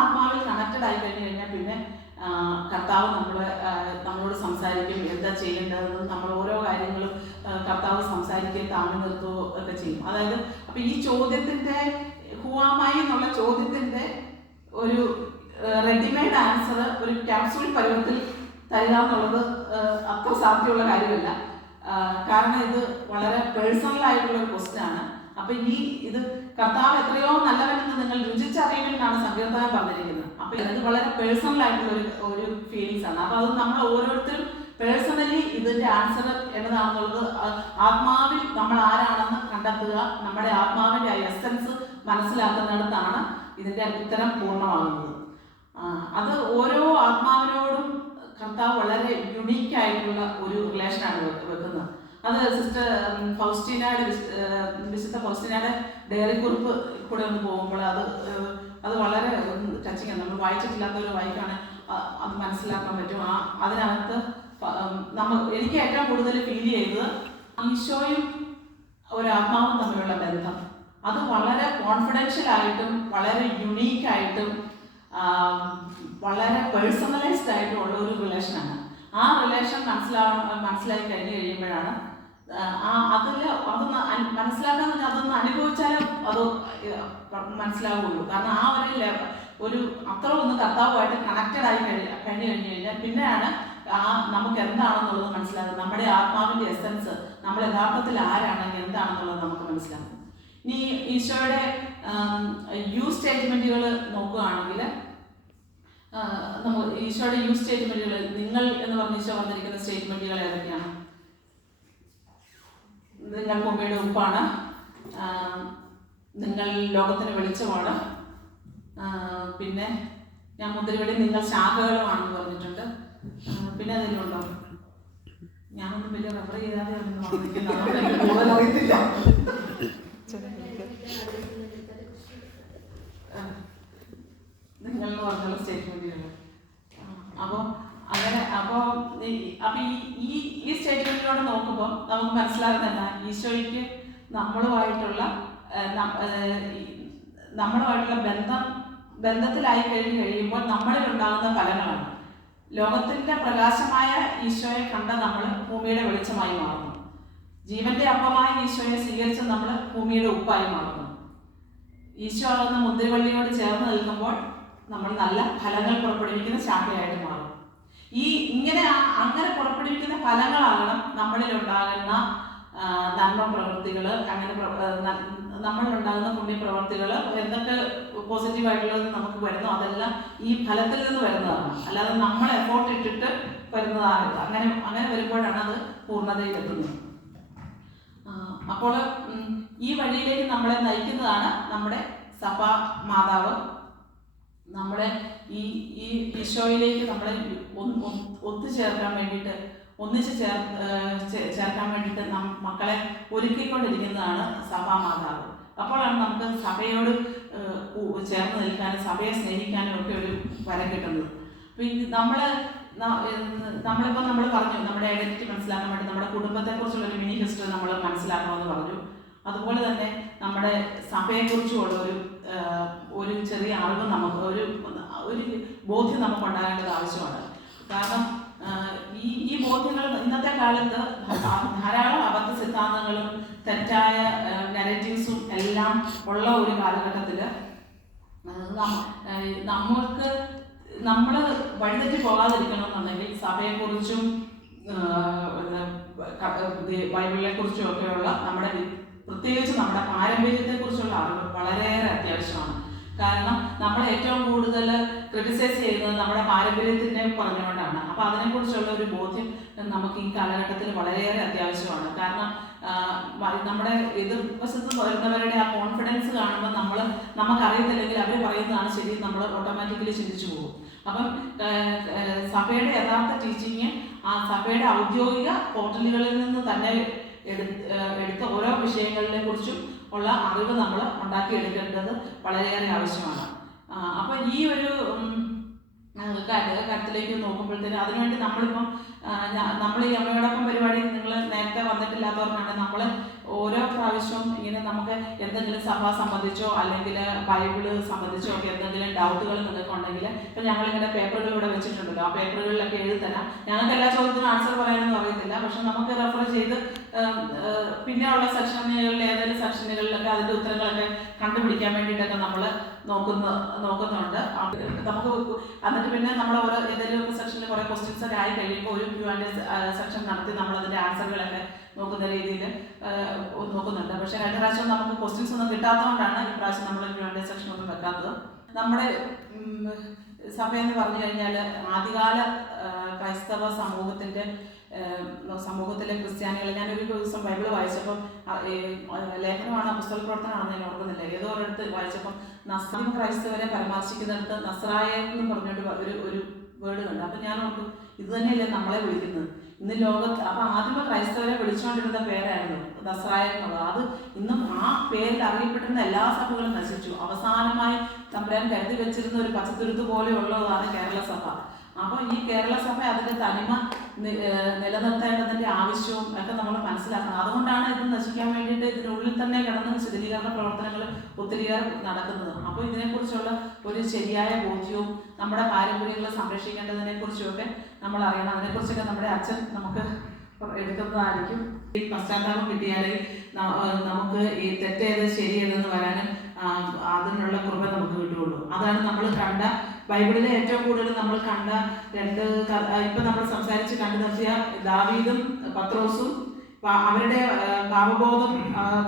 ആത്മാവിൽ കണക്റ്റഡ് ആയി കഴിഞ്ഞാൽ പിന്നെ കർത്താവ് നമ്മളോട് സംസാരിക്കും, എന്താ ചെയ്യേണ്ടതെന്ന് നമ്മൾ ഓരോ കാര്യങ്ങളും കർത്താവ് സംസാരിക്കുകയും താങ്ങി നിർത്തുകയോ ഒക്കെ ചെയ്യും. അതായത് അപ്പം ഈ ചോദ്യത്തിൻ്റെ ഹുവാമായി എന്നുള്ള ചോദ്യത്തിൻ്റെ ഒരു റെഡിമെയ്ഡ് ആൻസർ ഒരു ക്യാപ്സൂൾ പരുവത്തിൽ തരിക എന്നുള്ളത് അത്ര സാധ്യമുള്ള കാര്യമല്ല. കാരണം ഇത് വളരെ പേഴ്സണൽ ആയിട്ടുള്ള ഒരു ക്വസ്റ്റ്യൻ ആണ്. അപ്പൊ ഇത് കർത്താവ് എത്രയോ നല്ലവനെന്ന് നിങ്ങൾ രുചിച്ചറിയുമെന്നാണ് സങ്കീർത്തനം പറഞ്ഞിരിക്കുന്നത്. അപ്പൊ ഇത് വളരെ പേഴ്സണൽ ആയിട്ടുള്ള ഒരു ഫീലിങ്സ് ആണ്. അപ്പൊ അത് നമ്മൾ ഓരോരുത്തരും പേഴ്സണലി ഇതിന്റെ ആൻസർ എന്നതാണെന്നുള്ളത് ആത്മാവിൽ നമ്മൾ ആരാണെന്ന് കണ്ടെത്തുക, നമ്മുടെ ആത്മാവിന്റെ എസൻസ് മനസ്സിലാക്കുന്നിടത്താണ് ഇതിന്റെ ഉത്തരം പൂർണ്ണമാകുന്നത്. അത് ഓരോ ആത്മാവിനോടും കർത്താവ് വളരെ യുണീക്ക് ആയിട്ടുള്ള ഒരു റിലേഷനാണ് വെക്കുന്നത്. അത് സിസ്റ്റർ ഫൗസ്റ്റീനയുടെ വിശുദ്ധ ഫൗസ്റ്റീനയുടെ ഡയറി കുറിപ്പ് കൂടെ ഒന്ന് പോകുമ്പോൾ അത് വളരെ ടച്ചിങ് ആണ്. നമ്മൾ വായിച്ചിട്ടില്ലാത്തവർ വായിക്കാണ് അത് മനസ്സിലാക്കാൻ പറ്റും. അതിനകത്ത് എനിക്ക് ഏറ്റവും കൂടുതൽ ഫീൽ ചെയ്തത് ഈശോയും ഒരാത്മാവും തമ്മിലുള്ള ബന്ധം അത് വളരെ കോൺഫിഡൻഷ്യൽ ആയിട്ടും വളരെ യുണീക്കായിട്ടും വളരെ പേഴ്സണലൈസ്ഡ് ആയിട്ടുള്ള ഒരു റിലേഷനാണ്. ആ റിലേഷൻ മനസ്സിലാക്കി കഴിയുമ്പോഴാണ് അതൊന്ന് മനസ്സിലാക്കാൻ പറഞ്ഞാൽ അതൊന്ന് അനുഭവിച്ചാലും അത് മനസ്സിലാവുള്ളൂ. കാരണം ഒരു അത്ര ഒന്ന് കർത്താവുമായിട്ട് കണക്റ്റഡ് ആയി കഴിഞ്ഞു കഴിഞ്ഞാൽ പിന്നെയാണ് നമുക്ക് എന്താണെന്നുള്ളത് മനസ്സിലാകുന്നത്. നമ്മുടെ ആത്മാവിൻ്റെ എസൻസ് നമ്മൾ യഥാർത്ഥത്തിൽ ആരാണ് എന്താണെന്നുള്ളത് നമുക്ക് മനസ്സിലാകും. ഇനി ഈശോയുടെ സ്റ്റേറ്റ്മെന്റുകൾ നോക്കുകയാണെങ്കിൽ ഈശോയുടെ സ്റ്റേറ്റ്മെന്റുകൾ, നിങ്ങൾ എന്ന് പറഞ്ഞ് ഈശോ വന്നിരിക്കുന്ന സ്റ്റേറ്റ്മെന്റുകൾ ഏതൊക്കെയാണ്? നിങ്ങൾ ഭൂമിയുടെ ഉപ്പാണ്, നിങ്ങൾ ലോകത്തിന് വെളിച്ചമാണ്, പിന്നെ ഞാൻ മുന്തിരിവള്ളി നിങ്ങൾ ശാഖകളുമാണെന്ന് പറഞ്ഞിട്ടുണ്ട്. പിന്നെ അതിലുണ്ടോ? ഞാനൊന്നും വലിയ റെഫർ ചെയ്താതെ കൂടുതൽ അറിയത്തില്ല. നിങ്ങൾ എന്ന് പറഞ്ഞുള്ള സ്റ്റേറ്റ്മെന്റുകൾ. അപ്പോൾ ഈ സ്റ്റേറ്റ്മെന്റിലൂടെ നോക്കുമ്പോൾ നമുക്ക് മനസ്സിലാകുന്നതല്ല, ഈശോയ്ക്ക് നമ്മളുമായിട്ടുള്ള ബന്ധത്തിലായി കഴിയുമ്പോൾ നമ്മളിൽ ഉണ്ടാകുന്ന ഫലങ്ങളാണ്. ലോകത്തിന്റെ പ്രകാശമായ ഈശോയെ കണ്ട നമ്മൾ ഭൂമിയുടെ വെളിച്ചമായി മാറുന്നു. ജീവന്റെ അപ്പമായ ഈശോയെ സ്വീകരിച്ച് നമ്മൾ ഭൂമിയുടെ ഉപ്പായി മാറുന്നു. ഈശോ ആകുന്ന മുന്തിരിവള്ളിയോട് ചേർന്ന് നിൽക്കുമ്പോൾ നമ്മൾ നല്ല ഫലങ്ങൾ പുറപ്പെടുവിക്കുന്ന ശാഖയായിട്ട് മാറും. അങ്ങനെ പുറപ്പെടുവിക്കുന്ന ഫലങ്ങളാകണം നമ്മളിൽ ഉണ്ടാകുന്ന നന്മ പ്രവൃത്തികൾ. അങ്ങനെ നമ്മളിലുണ്ടാകുന്ന പുണ്യപ്രവർത്തികൾ എന്തൊക്കെ പോസിറ്റീവായിട്ടുള്ളത് നമുക്ക് വരുന്നോ അതെല്ലാം ഈ ഫലത്തിൽ നിന്ന് വരുന്നതാണ്. അല്ലാതെ നമ്മൾ എഫോർട്ട് ഇട്ടിട്ട് വരുന്നതാണ്. അങ്ങനെ വരുമ്പോഴാണ് അത് പൂർണ്ണതയിലെത്തുന്നത്. അപ്പോൾ ഈ വഴിയിലേക്ക് നമ്മളെ നയിക്കുന്നതാണ് നമ്മുടെ സഭാ മാതാവ്. നമ്മുടെ ഈ ഈശോയിലേക്ക് നമ്മളെ ഒത്തുചേർക്കാൻ വേണ്ടിയിട്ട് ഒന്നിച്ച് ചേർക്കാൻ വേണ്ടിയിട്ട് മക്കളെ ഒരുക്കിക്കൊണ്ടിരിക്കുന്നതാണ് സഭാ മാതാവ്. അപ്പോഴാണ് നമുക്ക് സഭയോട് ചേർന്ന് നിൽക്കാനും സഭയെ സ്നേഹിക്കാനും ഒക്കെ ഒരു വരം കിട്ടുന്നത്. പിന്നെ നമ്മളിപ്പോൾ നമ്മൾ പറഞ്ഞു നമ്മുടെ ഐഡന്റിറ്റി മനസ്സിലാക്കാൻ വേണ്ടി നമ്മുടെ കുടുംബത്തെക്കുറിച്ചുള്ള ഒരു മിനി ഹിസ്റ്ററി നമ്മൾ മനസ്സിലാക്കണമെന്ന് പറഞ്ഞു. അതുപോലെ തന്നെ നമ്മുടെ സഭയെക്കുറിച്ചുള്ള ഒരു ചെറിയ അറിവ് നമുക്ക് ഒരു ബോധ്യം നമുക്ക് ഉണ്ടാകേണ്ടത് ആവശ്യമാണ്. കാരണം ഈ ബോധ്യങ്ങൾ ഇന്നത്തെ കാലത്ത് ധാരാളം അബദ്ധ സിദ്ധാന്തങ്ങളും തെറ്റായ നെഗറ്റീവ്സും എല്ലാം ഉള്ള ഒരു കാലഘട്ടത്തിൽ നമ്മൾ വഴിതെറ്റി പോകാതിരിക്കണമെന്നുണ്ടെങ്കിൽ സഭയെക്കുറിച്ചും ബൈബിളിനെ കുറിച്ചും ഒക്കെയുള്ള പ്രത്യേകിച്ച് നമ്മുടെ പാരമ്പര്യത്തെക്കുറിച്ചുള്ള അറിവ് വളരെയേറെ അത്യാവശ്യമാണ്. കാരണം നമ്മൾ ഏറ്റവും കൂടുതൽ ക്രിട്ടിസൈസ് ചെയ്യുന്നത് നമ്മുടെ പാരമ്പര്യത്തിനെ പറഞ്ഞുകൊണ്ടാണ്. അപ്പോൾ അതിനെക്കുറിച്ചുള്ള ഒരു ബോധ്യം നമുക്ക് ഈ കാലഘട്ടത്തിൽ വളരെയേറെ അത്യാവശ്യമാണ്. കാരണം നമ്മുടെ എതിർവശത്ത് വരുന്നവരുടെ ആ കോൺഫിഡൻസ് കാണുമ്പോൾ നമുക്കറിയത്തില്ലെങ്കിൽ അവർ പറയുന്നതാണ് ശരി, നമ്മൾ ഓട്ടോമാറ്റിക്കലി ചിന്തിച്ചു പോകും. അപ്പം സഭയുടെ യഥാർത്ഥ ടീച്ചിങ് ആ സഭയുടെ ഔദ്യോഗിക പോർട്ടലുകളിൽ നിന്ന് തന്നെ എടുത്ത ഓരോ വിഷയങ്ങളെ കുറിച്ചും ഉള്ള അറിവ് നമ്മൾ ഉണ്ടാക്കിയെടുക്കേണ്ടത് വളരെയേറെ ആവശ്യമാണ്. അപ്പം ഈ ഒരു കാര്യത്തിലേക്ക് നോക്കുമ്പോഴത്തേനും അതിനുവേണ്ടി നമ്മളിപ്പം നമ്മൾ ഈ അമ്മയോടൊപ്പം പരിപാടി നിങ്ങൾ നേരത്തെ വന്നിട്ടില്ലാത്തവർക്കാണ് നമ്മൾ ഓരോ പ്രാവശ്യവും ഇങ്ങനെ നമുക്ക് എന്തെങ്കിലും സഭ സംബന്ധിച്ചോ അല്ലെങ്കിൽ ബൈബിള് സംബന്ധിച്ചോ ഒക്കെ എന്തെങ്കിലും ഡൗട്ടുകൾ നിങ്ങൾക്ക് ഉണ്ടെങ്കിൽ ഇപ്പം ഞങ്ങളിങ്ങനെ പേപ്പറുകൾ ഇവിടെ വെച്ചിട്ടുണ്ടല്ലോ, ആ പേപ്പറുകളിലൊക്കെ എഴുതണം. ഞങ്ങൾക്ക് എല്ലാ ചോദ്യത്തിനും ആൻസർ പറയാനൊന്നും അറിയത്തില്ല, പക്ഷെ നമുക്ക് റെഫർ ചെയ്ത് പിന്നെയുള്ള സെക്ഷനുകളിൽ ഏതെങ്കിലും സെക്ഷനുകളിലൊക്കെ അതിൻ്റെ ഉത്തരങ്ങളൊക്കെ കണ്ടുപിടിക്കാൻ വേണ്ടിയിട്ടൊക്കെ നമ്മൾ നോക്കുന്നുണ്ട്. നമുക്ക് എന്നിട്ട് പിന്നെ നമ്മൾ ഓരോ ഏതെങ്കിലും സെക്ഷനിൽ കുറേ ക്വസ്റ്റ്യൻസ് ഒക്കെ ആയി കഴിയുമ്പോൾ ഒരു Q&A സെക്ഷൻ നടത്തി നമ്മളതിൻ്റെ ആൻസറുകളൊക്കെ നോക്കുന്ന രീതിയിൽ നോക്കുന്നുണ്ട്. പക്ഷേ കഴിഞ്ഞ പ്രാവശ്യം നമുക്ക് ക്വസ്റ്റ്യൻസ് ഒന്നും കിട്ടാത്തതുകൊണ്ടാണ് ഈ പ്രാവശ്യം നമ്മൾ Q&A സെക്ഷൻ ഒന്നും വെക്കാത്തത്. നമ്മുടെ സഭയെന്ന് പറഞ്ഞു കഴിഞ്ഞാൽ ആദ്യകാല ക്രൈസ്തവ സമൂഹത്തിലെ ക്രിസ്ത്യാനികൾ, ഞാനൊരു ദിവസം ബൈബിൾ വായിച്ചപ്പം ലേഖനമാണ് അപ്പോസ്തല പ്രവർത്തനമാണെന്ന് ഞാൻ ഓർക്കുന്നില്ല, ഏതോ ഒരിടത്ത് വായിച്ചപ്പം നസ്രായ ക്രൈസ്തവരെ പരാമർശിക്കുന്നിടത്ത് നസ്രായ എന്ന് പറഞ്ഞിട്ട് ഒരു വേർഡ് കണ്ടു. അപ്പം ഞാൻ ഓർത്തു ഇത് തന്നെയല്ലേ നമ്മളെ വിളിക്കുന്നത് ഇന്ന് ലോകത്ത്. അപ്പം ആദ്യമേ ക്രൈസ്തവരെ വിളിച്ചുകൊണ്ടിരുന്ന പേരായിരുന്നു നസ്രായ എന്നുള്ളത്. അത് ഇന്നും ആ പേരിൽ അറിയപ്പെടുന്ന എല്ലാ സഭകളും നശിച്ചു. അവസാനമായി തമ്പുരാൻ കരുതി വെച്ചിരുന്ന ഒരു പച്ചത്തുരുത്ത് പോലെയുള്ളതാണ് കേരള സഭ. അപ്പോൾ ഈ കേരള സഭ അതിൻ്റെ തനിമ നിലനിർത്തേണ്ടതിൻ്റെ ആവശ്യവും ഒക്കെ നമ്മൾ മനസ്സിലാക്കണം. അതുകൊണ്ടാണ് ഇത് നശിക്കാൻ വേണ്ടിയിട്ട് ഇതിനുള്ളിൽ തന്നെ കിടന്ന് ശിഥിലീകരണ പ്രവർത്തനങ്ങൾ ഒത്തിരിയേറെ നടക്കുന്നത്. അപ്പോൾ ഇതിനെക്കുറിച്ചുള്ള ഒരു ശരിയായ ബോധ്യവും നമ്മുടെ പാരമ്പര്യങ്ങളെ സംരക്ഷിക്കേണ്ടതിനെ കുറിച്ചുമൊക്കെ നമ്മൾ അറിയണം. അതിനെക്കുറിച്ചൊക്കെ നമ്മുടെ അച്ഛൻ നമുക്ക് എടുക്കുന്നതായിരിക്കും. ഈ പശ്ചാത്താപം കിട്ടിയാലേ നമുക്ക് ഈ തെറ്റേത് ശരിയേതെന്ന് വരാനും അതിനുള്ള കൃപ നമുക്ക് കിട്ടുകയുള്ളൂ. അതാണ് നമ്മൾ കണ്ട ബൈബിളിലെ ഏറ്റവും കൂടുതൽ നമ്മൾ കണ്ട ഇപ്പം നമ്മൾ സംസാരിച്ച് കണ്ടു നിർത്തിയ ദാവീദും പത്രോസും അവരുടെ പാപബോധം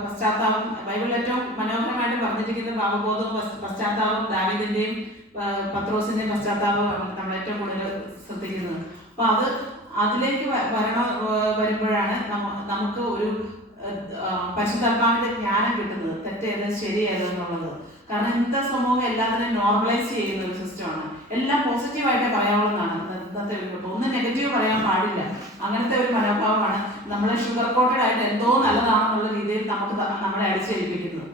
പശ്ചാത്താപം ബൈബിളിൽ ഏറ്റവും മനോഹരമായിട്ട് പറഞ്ഞിരിക്കുന്ന പാപബോധവും പശ്ചാത്താപം ദാവീദിന്റെയും പത്രോസിന്റെയും പശ്ചാത്താപമാണ് നമ്മൾ ഏറ്റവും കൂടുതൽ ശ്രദ്ധിക്കുന്നത്. അപ്പോൾ അതിലേക്ക് വരുമ്പോഴാണ് നമുക്ക് ഒരു പരിശുദ്ധാത്മാവിന്റെ ജ്ഞാനം കിട്ടുന്നത്, തെറ്റേത് ശരിയേത് എന്നുള്ളത്. കാരണം ഇന്നത്തെ സമൂഹം എല്ലാത്തിനും നോർമലൈസ് ചെയ്യുന്ന ഒരു സിസ്റ്റമാണ്. എല്ലാം പോസിറ്റീവായിട്ടേ പറയാവുന്നതാണ് ഇന്നത്തെ ഒരു ഒന്നും നെഗറ്റീവ് പറയാൻ പാടില്ല. അങ്ങനത്തെ ഒരു മനോഭാവമാണ് നമ്മളെ ഷുഗർ കോട്ടഡ് ആയിട്ട് എന്തോ നല്ലതാണെന്നുള്ള രീതിയിൽ നമ്മളെ അടിച്ചേൽപ്പിക്കുന്നത്.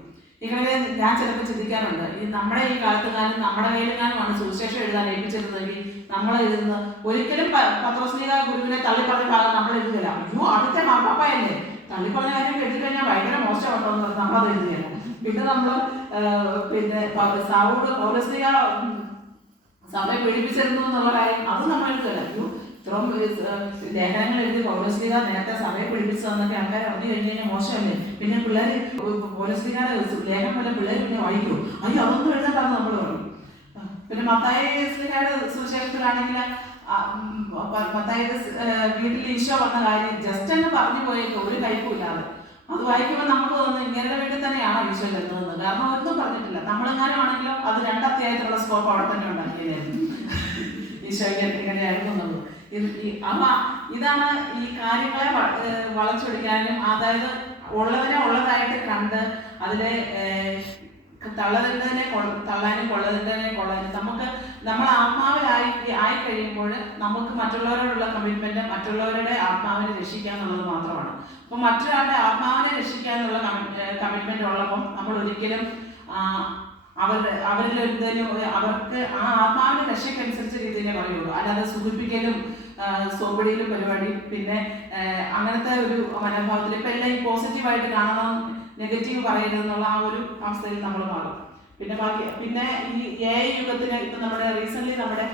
ഇങ്ങനെ ഞാൻ ചിലപ്പോൾ ചിന്തിക്കാറുണ്ട്, നമ്മുടെ ഈ കാലത്തുകാലം നമ്മുടെ കയ്യിലെങ്ങാനുമാണ് സുവിശേഷം എഴുതാൻ ഏൽപ്പിച്ചിരുന്നെങ്കിൽ നമ്മൾ എഴുതുന്നത് ഒരിക്കലും പത്രോസ്ലീഹ ഗുരുവിനെ തള്ളിപ്പറഞ്ഞ ഭാഗം നമ്മൾ എഴുതുകയില്ല. അയ്യോ അടുത്ത മാപ്പാപ്പയല്ലേ തള്ളിപ്പറഞ്ഞ കാര്യം എഴുതി കഴിഞ്ഞാൽ ഭയങ്കര മോശമാട്ടോ എന്ന് നമ്മളത് എഴുതുകയില്ല. പിന്നെ നമ്മൾ പൗലോസ്ലീഹ സഭയെ പീഡിപ്പിച്ചിരുന്നു എന്നുള്ള കാര്യം അത് നമ്മൾ എഴുതുകയില്ല. അയ്യോ ഇത്രയും ലേഖനങ്ങൾ എഴുതി പൗലോസ്ലീഹ നേരത്തെ സഭയെ പീഡിപ്പിച്ചതെന്നൊക്കെ ആൾക്കാർ അറിഞ്ഞു കഴിഞ്ഞ് കഴിഞ്ഞാൽ മോശമല്ലേ. പിന്നെ പിള്ളേർ പൗലോസ്ലീഹയുടെ ലേഖനം പോലെ പിള്ളേർ പിന്നെ വായിക്കുമോ, അയ്യോ അതൊന്നും എഴുതണ്ടാന്ന് നമ്മൾ പറയും. പിന്നെ മത്തായിയുടെ സുവിശേഷത്തിലാണെങ്കിൽ മത്തായിയുടെ വീട്ടിൽ ഈശോ വന്ന കാര്യം ജസ്റ്റ് അങ്ങ് പറഞ്ഞു പോയേക്കും, ഒരു കയ്പുമില്ലാതെ. അത് വായിക്കുമ്പോൾ നമുക്ക് തോന്നുന്നു ഇങ്ങനെ വീട്ടിൽ തന്നെയാണോ ഈശോ ചെന്നതെന്ന്. കാരണം ഒന്നും പറഞ്ഞിട്ടില്ല. നമ്മളെങ്ങാനും ആണെങ്കിലും അത് 2 അധ്യായത്തിലുള്ള സ്കോപ്പ് അവിടെ തന്നെ ഉണ്ടാക്കിയതായിരുന്നു. ഈശോയ്ക്ക് എങ്ങനെയായിരുന്നു എന്നുള്ളത്. അപ്പൊ ഇതാണ് ഈ കാര്യങ്ങളെ വളച്ചൊടിക്കാനും, അതായത് ഉള്ളതിനെ ഉള്ളതായിട്ട് കണ്ട് അതിലെ തള്ളതിൻ്റെ തള്ളാനും കൊള്ളതിൻ്റെ കൊള്ളാനും നമ്മൾ ആത്മാവിലായി കഴിയുമ്പോൾ നമുക്ക് മറ്റുള്ളവരോടുള്ള കമ്മിറ്റ്മെന്റ് മറ്റുള്ളവരുടെ ആത്മാവിനെ രക്ഷിക്കുക എന്നുള്ളത് മാത്രമാണ്. അപ്പോൾ മറ്റൊരാളുടെ ആത്മാവിനെ രക്ഷിക്കുക എന്നുള്ള കമ്മിറ്റ്മെന്റ് ഉള്ളപ്പം നമ്മൾ ഒരിക്കലും അവരിൽ എന്തെങ്കിലും അവർക്ക് ആ ആത്മാവിന്റെ രക്ഷയ്ക്കനുസരിച്ച രീതിയിലേ പറയുള്ളൂ. അല്ലാതെ സുഖിപ്പിക്കലും സോമ്പടിയിലും പരിപാടി പിന്നെ അങ്ങനത്തെ ഒരു മനോഭാവത്തിൽ ഇപ്പം എല്ലാം ഈ പോസിറ്റീവായിട്ട് കാണണം, നെഗറ്റീവ് പറയരുതെന്നുള്ള ആ ഒരു അവസ്ഥയിൽ നമ്മൾ മാറും. പിന്നെ ഈ AI യുഗത്തിന് ഇപ്പം നമ്മുടെ റീസെന്റ് നമ്മുടെ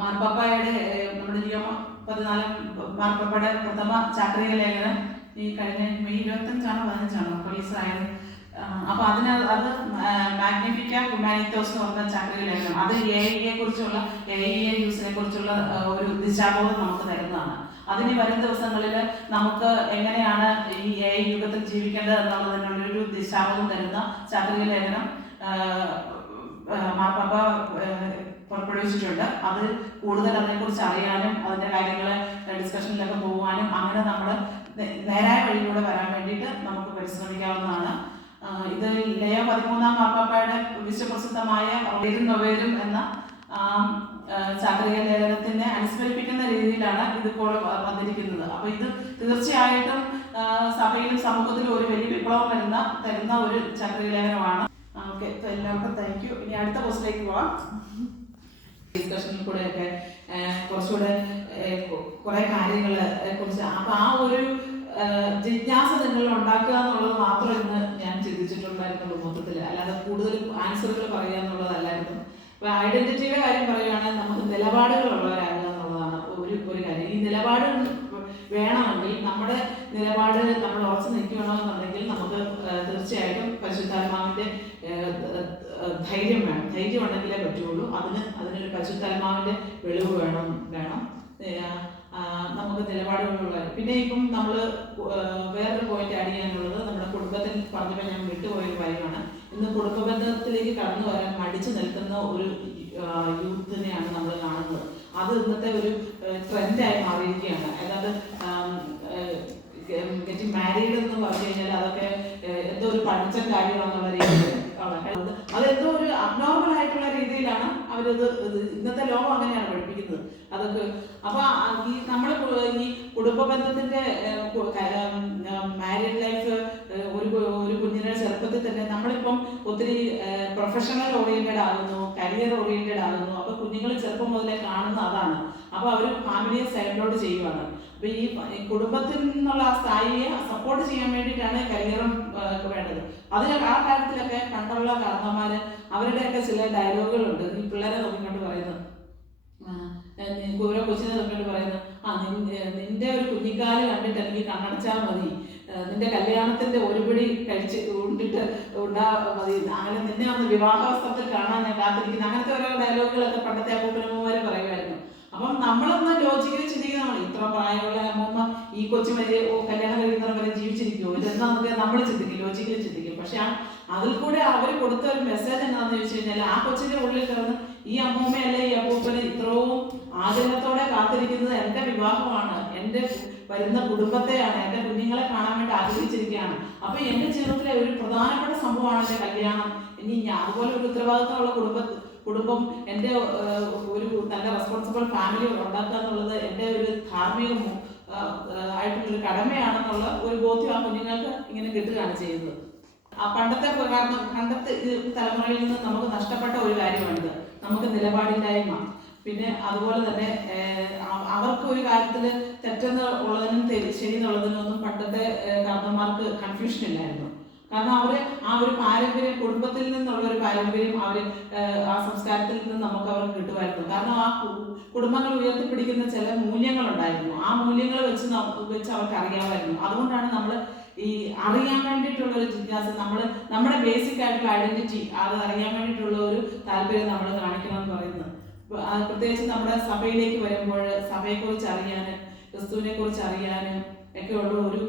മാർപ്പാപ്പയുടെ നമ്മുടെ ലിയോ 14 മാർപ്പാപ്പയുടെ പ്രഥമ ചാക്രിക ലേഖനം ഈ കഴിഞ്ഞ മെയ് 25-15 റിലീസായത്. അപ്പൊ അത് മാഗ്നിഫിക്ക ഹ്യൂമാനിറ്റോസ് എന്ന് പറഞ്ഞ ചാക്രിക ലേഖനം അത് AI കുറിച്ചുള്ള AI യൂസിനെ കുറിച്ചുള്ള ഒരു ദിശാബോധം നമുക്ക് തരുന്നതാണ്. അതിന് വരും ദിവസങ്ങളിൽ നമുക്ക് എങ്ങനെയാണ് ഈ AI യുഗത്തിൽ ജീവിക്കേണ്ടത് എന്നുള്ളതിനുള്ളൊരു ദിശാബോധം തരുന്ന ചാക്രിക ലേഖനം മാർപ്പാപ്പ പുറപ്പെടുവിച്ചിട്ടുണ്ട്. അത് കൂടുതൽ അതിനെക്കുറിച്ച് അറിയാനും അതിൻ്റെ കാര്യങ്ങൾ ഡിസ്കഷനിലൊക്കെ പോകാനും അങ്ങനെ നമ്മൾ നേരായ വഴിയിലൂടെ വരാൻ വേണ്ടിയിട്ട് നമുക്ക് പരിശ്രമിക്കാവുന്നതാണ്. ഇത് ലയോ 13 മാർപ്പാപ്പയുടെ വിശ്വപ്രസിദ്ധമായ നൊവേലും എന്ന ചാക്രിക ലേഖനത്തിനെ അനുസ്മരിപ്പിക്കുന്ന രീതിയിലാണ് ഇതിപ്പോൾ വന്നിരിക്കുന്നത്. അപ്പൊ ഇത് തീർച്ചയായിട്ടും സഭയിലും സമൂഹത്തിലും ഒരു വലിയ വിപ്ലവം തരുന്ന ഒരു ചാക്രിക ലേഖനമാണ്. ഓക്കെ, എല്ലാവർക്കും താങ്ക് യു. ഇനി അടുത്ത ക്വസ്റ്റിലേക്ക് പോവാം. ഡിസ്കഷനിൽ കൂടെയൊക്കെ കുറച്ചുകൂടെ കുറെ കാര്യങ്ങളെ കുറിച്ച് അപ്പൊ ആ ഒരു ജിജ്ഞാസ നിങ്ങൾ ഉണ്ടാക്കുക എന്നുള്ളത് മാത്രം ഇന്ന് ഞാൻ ചിന്തിച്ചിട്ടുണ്ടായിരുന്നുള്ളൂ മൊത്തത്തിൽ. അല്ലാതെ കൂടുതൽ ആൻസറുകൾ പറയുക എന്നുള്ളതല്ലായിരുന്നു. അപ്പൊ ഐഡന്റിറ്റിയുടെ കാര്യം പറയുകയാണെങ്കിൽ നമുക്ക് നിലപാടുകളുള്ളവരാകുക എന്നുള്ളതാണ് ഒരു കാര്യം. ഈ നിലപാട് വേണമെങ്കിൽ നമ്മുടെ നിലപാട് നമ്മൾ ഉറച്ചു നിൽക്കണമെന്നുണ്ടെങ്കിൽ നമുക്ക് തീർച്ചയായിട്ടും പരിശുദ്ധാത്മാവിന്റെ ധൈര്യം വേണം. ധൈര്യം ഉണ്ടെങ്കിലേ പറ്റുള്ളൂ. അതിനൊരു പരിശുദ്ധാത്മാവിന്റെ വെളിവ് വേണം. നമുക്ക് നിലപാടുകളുള്ള പിന്നെ ഇപ്പം നമ്മൾ വേറൊരു പോയിന്റ് ആഡ് ചെയ്യാനുള്ളത് നമ്മുടെ കുടുംബത്തിൽ പറഞ്ഞപ്പോൾ ഞാൻ വിട്ടുപോയൊരു കാര്യമാണ്. ഇന്ന് കുടുംബ ബന്ധത്തിലേക്ക് കടന്നു വരാൻ മടിച്ചു നിൽക്കുന്ന ഒരു യൂത്തിനെയാണ് നമ്മൾ കാണുന്നത്. അത് ഇന്നത്തെ ഒരു ട്രെൻഡായി മാറിയിരിക്കുകയാണ്. അതായത് ഗെറ്റിംഗ് മാരീഡ് എന്ന് പറഞ്ഞു കഴിഞ്ഞാൽ അതൊക്കെ എന്തോ ഒരു പഠിച്ച കാര്യമാണെന്നുള്ള രീതിയിൽ അതെന്തോ ഒരു അബ്നോർമൽ ആയിട്ടുള്ള രീതിയിലാണ് അവരത് ഇന്നത്തെ ലോകം അങ്ങനെയാണ് പഠിപ്പിക്കുന്നത് അതൊക്കെ. അപ്പൊ ഈ നമ്മൾ ഈ കുടുംബ ബന്ധത്തിന്റെ മാരീഡ് ലൈഫ് ഒരു കുഞ്ഞിനെ ചെറുപ്പത്തിൽ തന്നെ നമ്മളിപ്പം ഒത്തിരി പ്രൊഫഷണൽ ഓറിയന്റഡ് ആകുന്നു, കരിയർ ഓറിയന്റഡ് ആകുന്നു. അപ്പൊ കുഞ്ഞുങ്ങൾ ചെറുപ്പം മുതലേ കാണുന്ന അതാണ്. അപ്പൊ അവർ ഫാമിലിയെ സൈഡിലോട്ട് ചെയ്യുവാണ്. അപ്പൊ ഈ കുടുംബത്തിൽ നിന്നുള്ള ആ സ്ഥായിയെ സപ്പോർട്ട് ചെയ്യാൻ വേണ്ടിയിട്ടാണ് കരിയറും വേണ്ടത്. ആ കാര്യത്തിലൊക്കെ പണ്ടുള്ള കാരണന്മാര് അവരുടെയൊക്കെ ചില ഡയലോഗുകളുണ്ട്. ഈ പിള്ളേരെ നോക്കിക്കൊണ്ട് പറയുന്നത്, ഓരോ കൊച്ചിനെ നോക്കിക്കൊണ്ട് പറയുന്നത്, നിന്റെ ഒരു കുഞ്ഞിക്കാല് കണ്ടിട്ട് എനിക്ക് കണ്ണടച്ചാൽ മതി, നിന്റെ കല്യാണത്തിന്റെ ഒരു പിടി കഴിച്ച് ഉണ്ടിട്ട് മതി, അങ്ങനെ നിന്നെ ഒന്ന് വിവാഹാവസ്ഥത്തിൽ കാണാൻ ഞാൻ കാത്തിരിക്കുന്നു. അങ്ങനത്തെ ഓരോ ഡയലോഗുകളൊക്കെ പണ്ടത്തെ അപ്പൂപ്പനമ്മമാര് പറയുമായിരുന്നു. അപ്പം നമ്മളൊന്ന് ലോജിക്കലി ചിന്തിക്കുന്നതാണ്, ഇത്ര പ്രായമുള്ള അമ്മമ്മ ഈ കൊച്ചു വരെ കല്യാണം കഴിക്കുന്നവർ വരെ ജീവിച്ചിരിക്കുമോ ഇതെന്നൊക്കെ നമ്മൾ ചിന്തിക്കും, ലോജിക്കലി ചിന്തിക്കും. പക്ഷെ അതിൽ കൂടെ അവർ കൊടുത്ത ഒരു മെസ്സേജ് എന്താണെന്ന് ചോദിച്ചു കഴിഞ്ഞാൽ ആ കൊച്ചിന്റെ ഉള്ളിൽ കിടന്ന് ഈ അമ്മൂമ്മയല്ലേ ഈ അപ്പൂപ്പനെ ഇത്രയും ആഗ്രഹത്തോടെ കാത്തിരിക്കുന്നത് എൻ്റെ വിവാഹമാണ്, എൻ്റെ വരുന്ന കുടുംബത്തെയാണ്, എൻ്റെ കുഞ്ഞുങ്ങളെ കാണാൻ വേണ്ടി ആഗ്രഹിച്ചിരിക്കുകയാണ്. അപ്പൊ എൻ്റെ ജീവിതത്തിലെ ഒരു പ്രധാനപ്പെട്ട സംഭവമാണ് എൻ്റെ കല്യാണം. ഇനി ഞാൻ അതുപോലെ ഒരു ഉത്തരവാദിത്തമുള്ള കുടുംബം എൻ്റെ ഒരു നല്ല റെസ്പോൺസിബിൾ ഫാമിലി ഉണ്ടാക്കുക എന്നുള്ളത് എൻ്റെ ഒരു ധാർമ്മിക ആയിട്ടുള്ളൊരു കടമയാണെന്നുള്ള ഒരു ബോധ്യം ആ കുഞ്ഞുങ്ങൾക്ക് ഇങ്ങനെ കിട്ടുകയാണ് ചെയ്യുന്നത്. പണ്ടത്തെ തലമുറയിൽ നിന്ന് നമുക്ക് നഷ്ടപ്പെട്ട ഒരു കാര്യമാണിത്, നമുക്ക് നിലപാടില്ലായ്മ. പിന്നെ അതുപോലെ തന്നെ അവർക്ക് ഒരു കാര്യത്തിൽ തെറ്റെന്നുള്ളതിനും ശരി എന്നുള്ളതിനും ഒന്നും പണ്ടത്തെ കാരണന്മാർക്ക് കൺഫ്യൂഷൻ ഇല്ലായിരുന്നു. കാരണം അവര് ആ ഒരു പാരമ്പര്യം, കുടുംബത്തിൽ നിന്നുള്ള ഒരു പാരമ്പര്യം ആ സംസ്കാരത്തിൽ നിന്ന് നമുക്ക് അവർക്ക് കിട്ടുമായിരുന്നു. കാരണം ആ കുടുംബങ്ങൾ ഉയർത്തിപ്പിടിക്കുന്ന ചില മൂല്യങ്ങളുണ്ടായിരുന്നു. ആ മൂല്യങ്ങൾ വെച്ച് അവർക്ക് അറിയാമായിരുന്നു. അതുകൊണ്ടാണ് നമ്മൾ ഈ അറിയാൻ വേണ്ടിയിട്ടുള്ള ഒരു ജിജ്ഞാസ, നമ്മുടെ ബേസിക് ആയിട്ടുള്ള ഐഡന്റിറ്റി അത് അറിയാൻ വേണ്ടിയിട്ടുള്ള ഒരു താല്പര്യം നമ്മൾ കാണിക്കണം എന്ന് പറയുന്നത്. പ്രത്യേകിച്ച് നമ്മുടെ സഭയിലേക്ക് വരുമ്പോൾ സഭയെക്കുറിച്ച് അറിയാനും ക്രിസ്തുവിനെ കുറിച്ച് അറിയാനും ഒക്കെ ഉള്ള ഒരു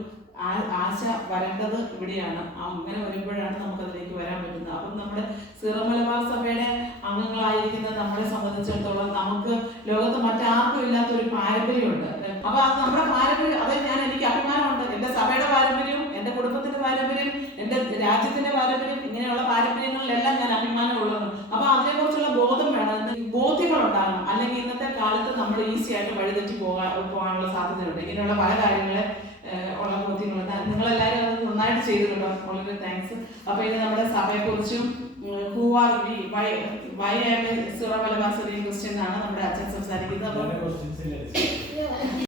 ആശ വരേണ്ടത് ഇവിടെയാണ്. അങ്ങനെ വരുമ്പോഴാണ് നമുക്കതിലേക്ക് വരാൻ പറ്റുന്നത്. അപ്പം നമ്മുടെ സീറോ മലബാർ സഭയുടെ അംഗങ്ങളായിരിക്കുന്ന നമ്മളെ സംബന്ധിച്ചിടത്തോളം നമുക്ക് ലോകത്ത് മറ്റാർക്കും ഇല്ലാത്ത ഒരു പാരമ്പര്യമുണ്ട്. അപ്പൊ അത് നമ്മുടെ പാരമ്പര്യം, അത് എനിക്ക് അഭിമാനമുണ്ട്. എൻ്റെ സഭയുടെ പാരമ്പര്യവും എൻ്റെ കുടുംബത്തിന്റെ പാരമ്പര്യം, എൻ്റെ രാജ്യത്തിന്റെ പാരമ്പര്യം, ഇങ്ങനെയുള്ള പാരമ്പര്യങ്ങളിലെല്ലാം ഞാൻ അഭിമാനമുള്ളതാണ്. അപ്പൊ അതിനെക്കുറിച്ചുള്ള ബോധം വേണം, ബോധ്യങ്ങൾ ഉണ്ടാകണം. അല്ലെങ്കിൽ ഇന്നത്തെ കാലത്ത് നമ്മൾ ഈസി ആയിട്ട് വഴിതെറ്റി പോകാനുള്ള സാധ്യതയുണ്ട്. ഇങ്ങനെയുള്ള പല കാര്യങ്ങളെ ഉള്ള ബോധ്യങ്ങൾ നിങ്ങളെല്ലാവരും അത് നന്നായിട്ട് ചെയ്തിട്ടുണ്ടോ, വളരെ താങ്ക്സ്. അപ്പൊ ഇനി നമ്മുടെ സഭയെക്കുറിച്ചും who are we, why am a Syro Malabar Syrian Christian എന്നാണ് നമ്മുടെ അച്ഛൻ സംസാരിക്കുന്നത്.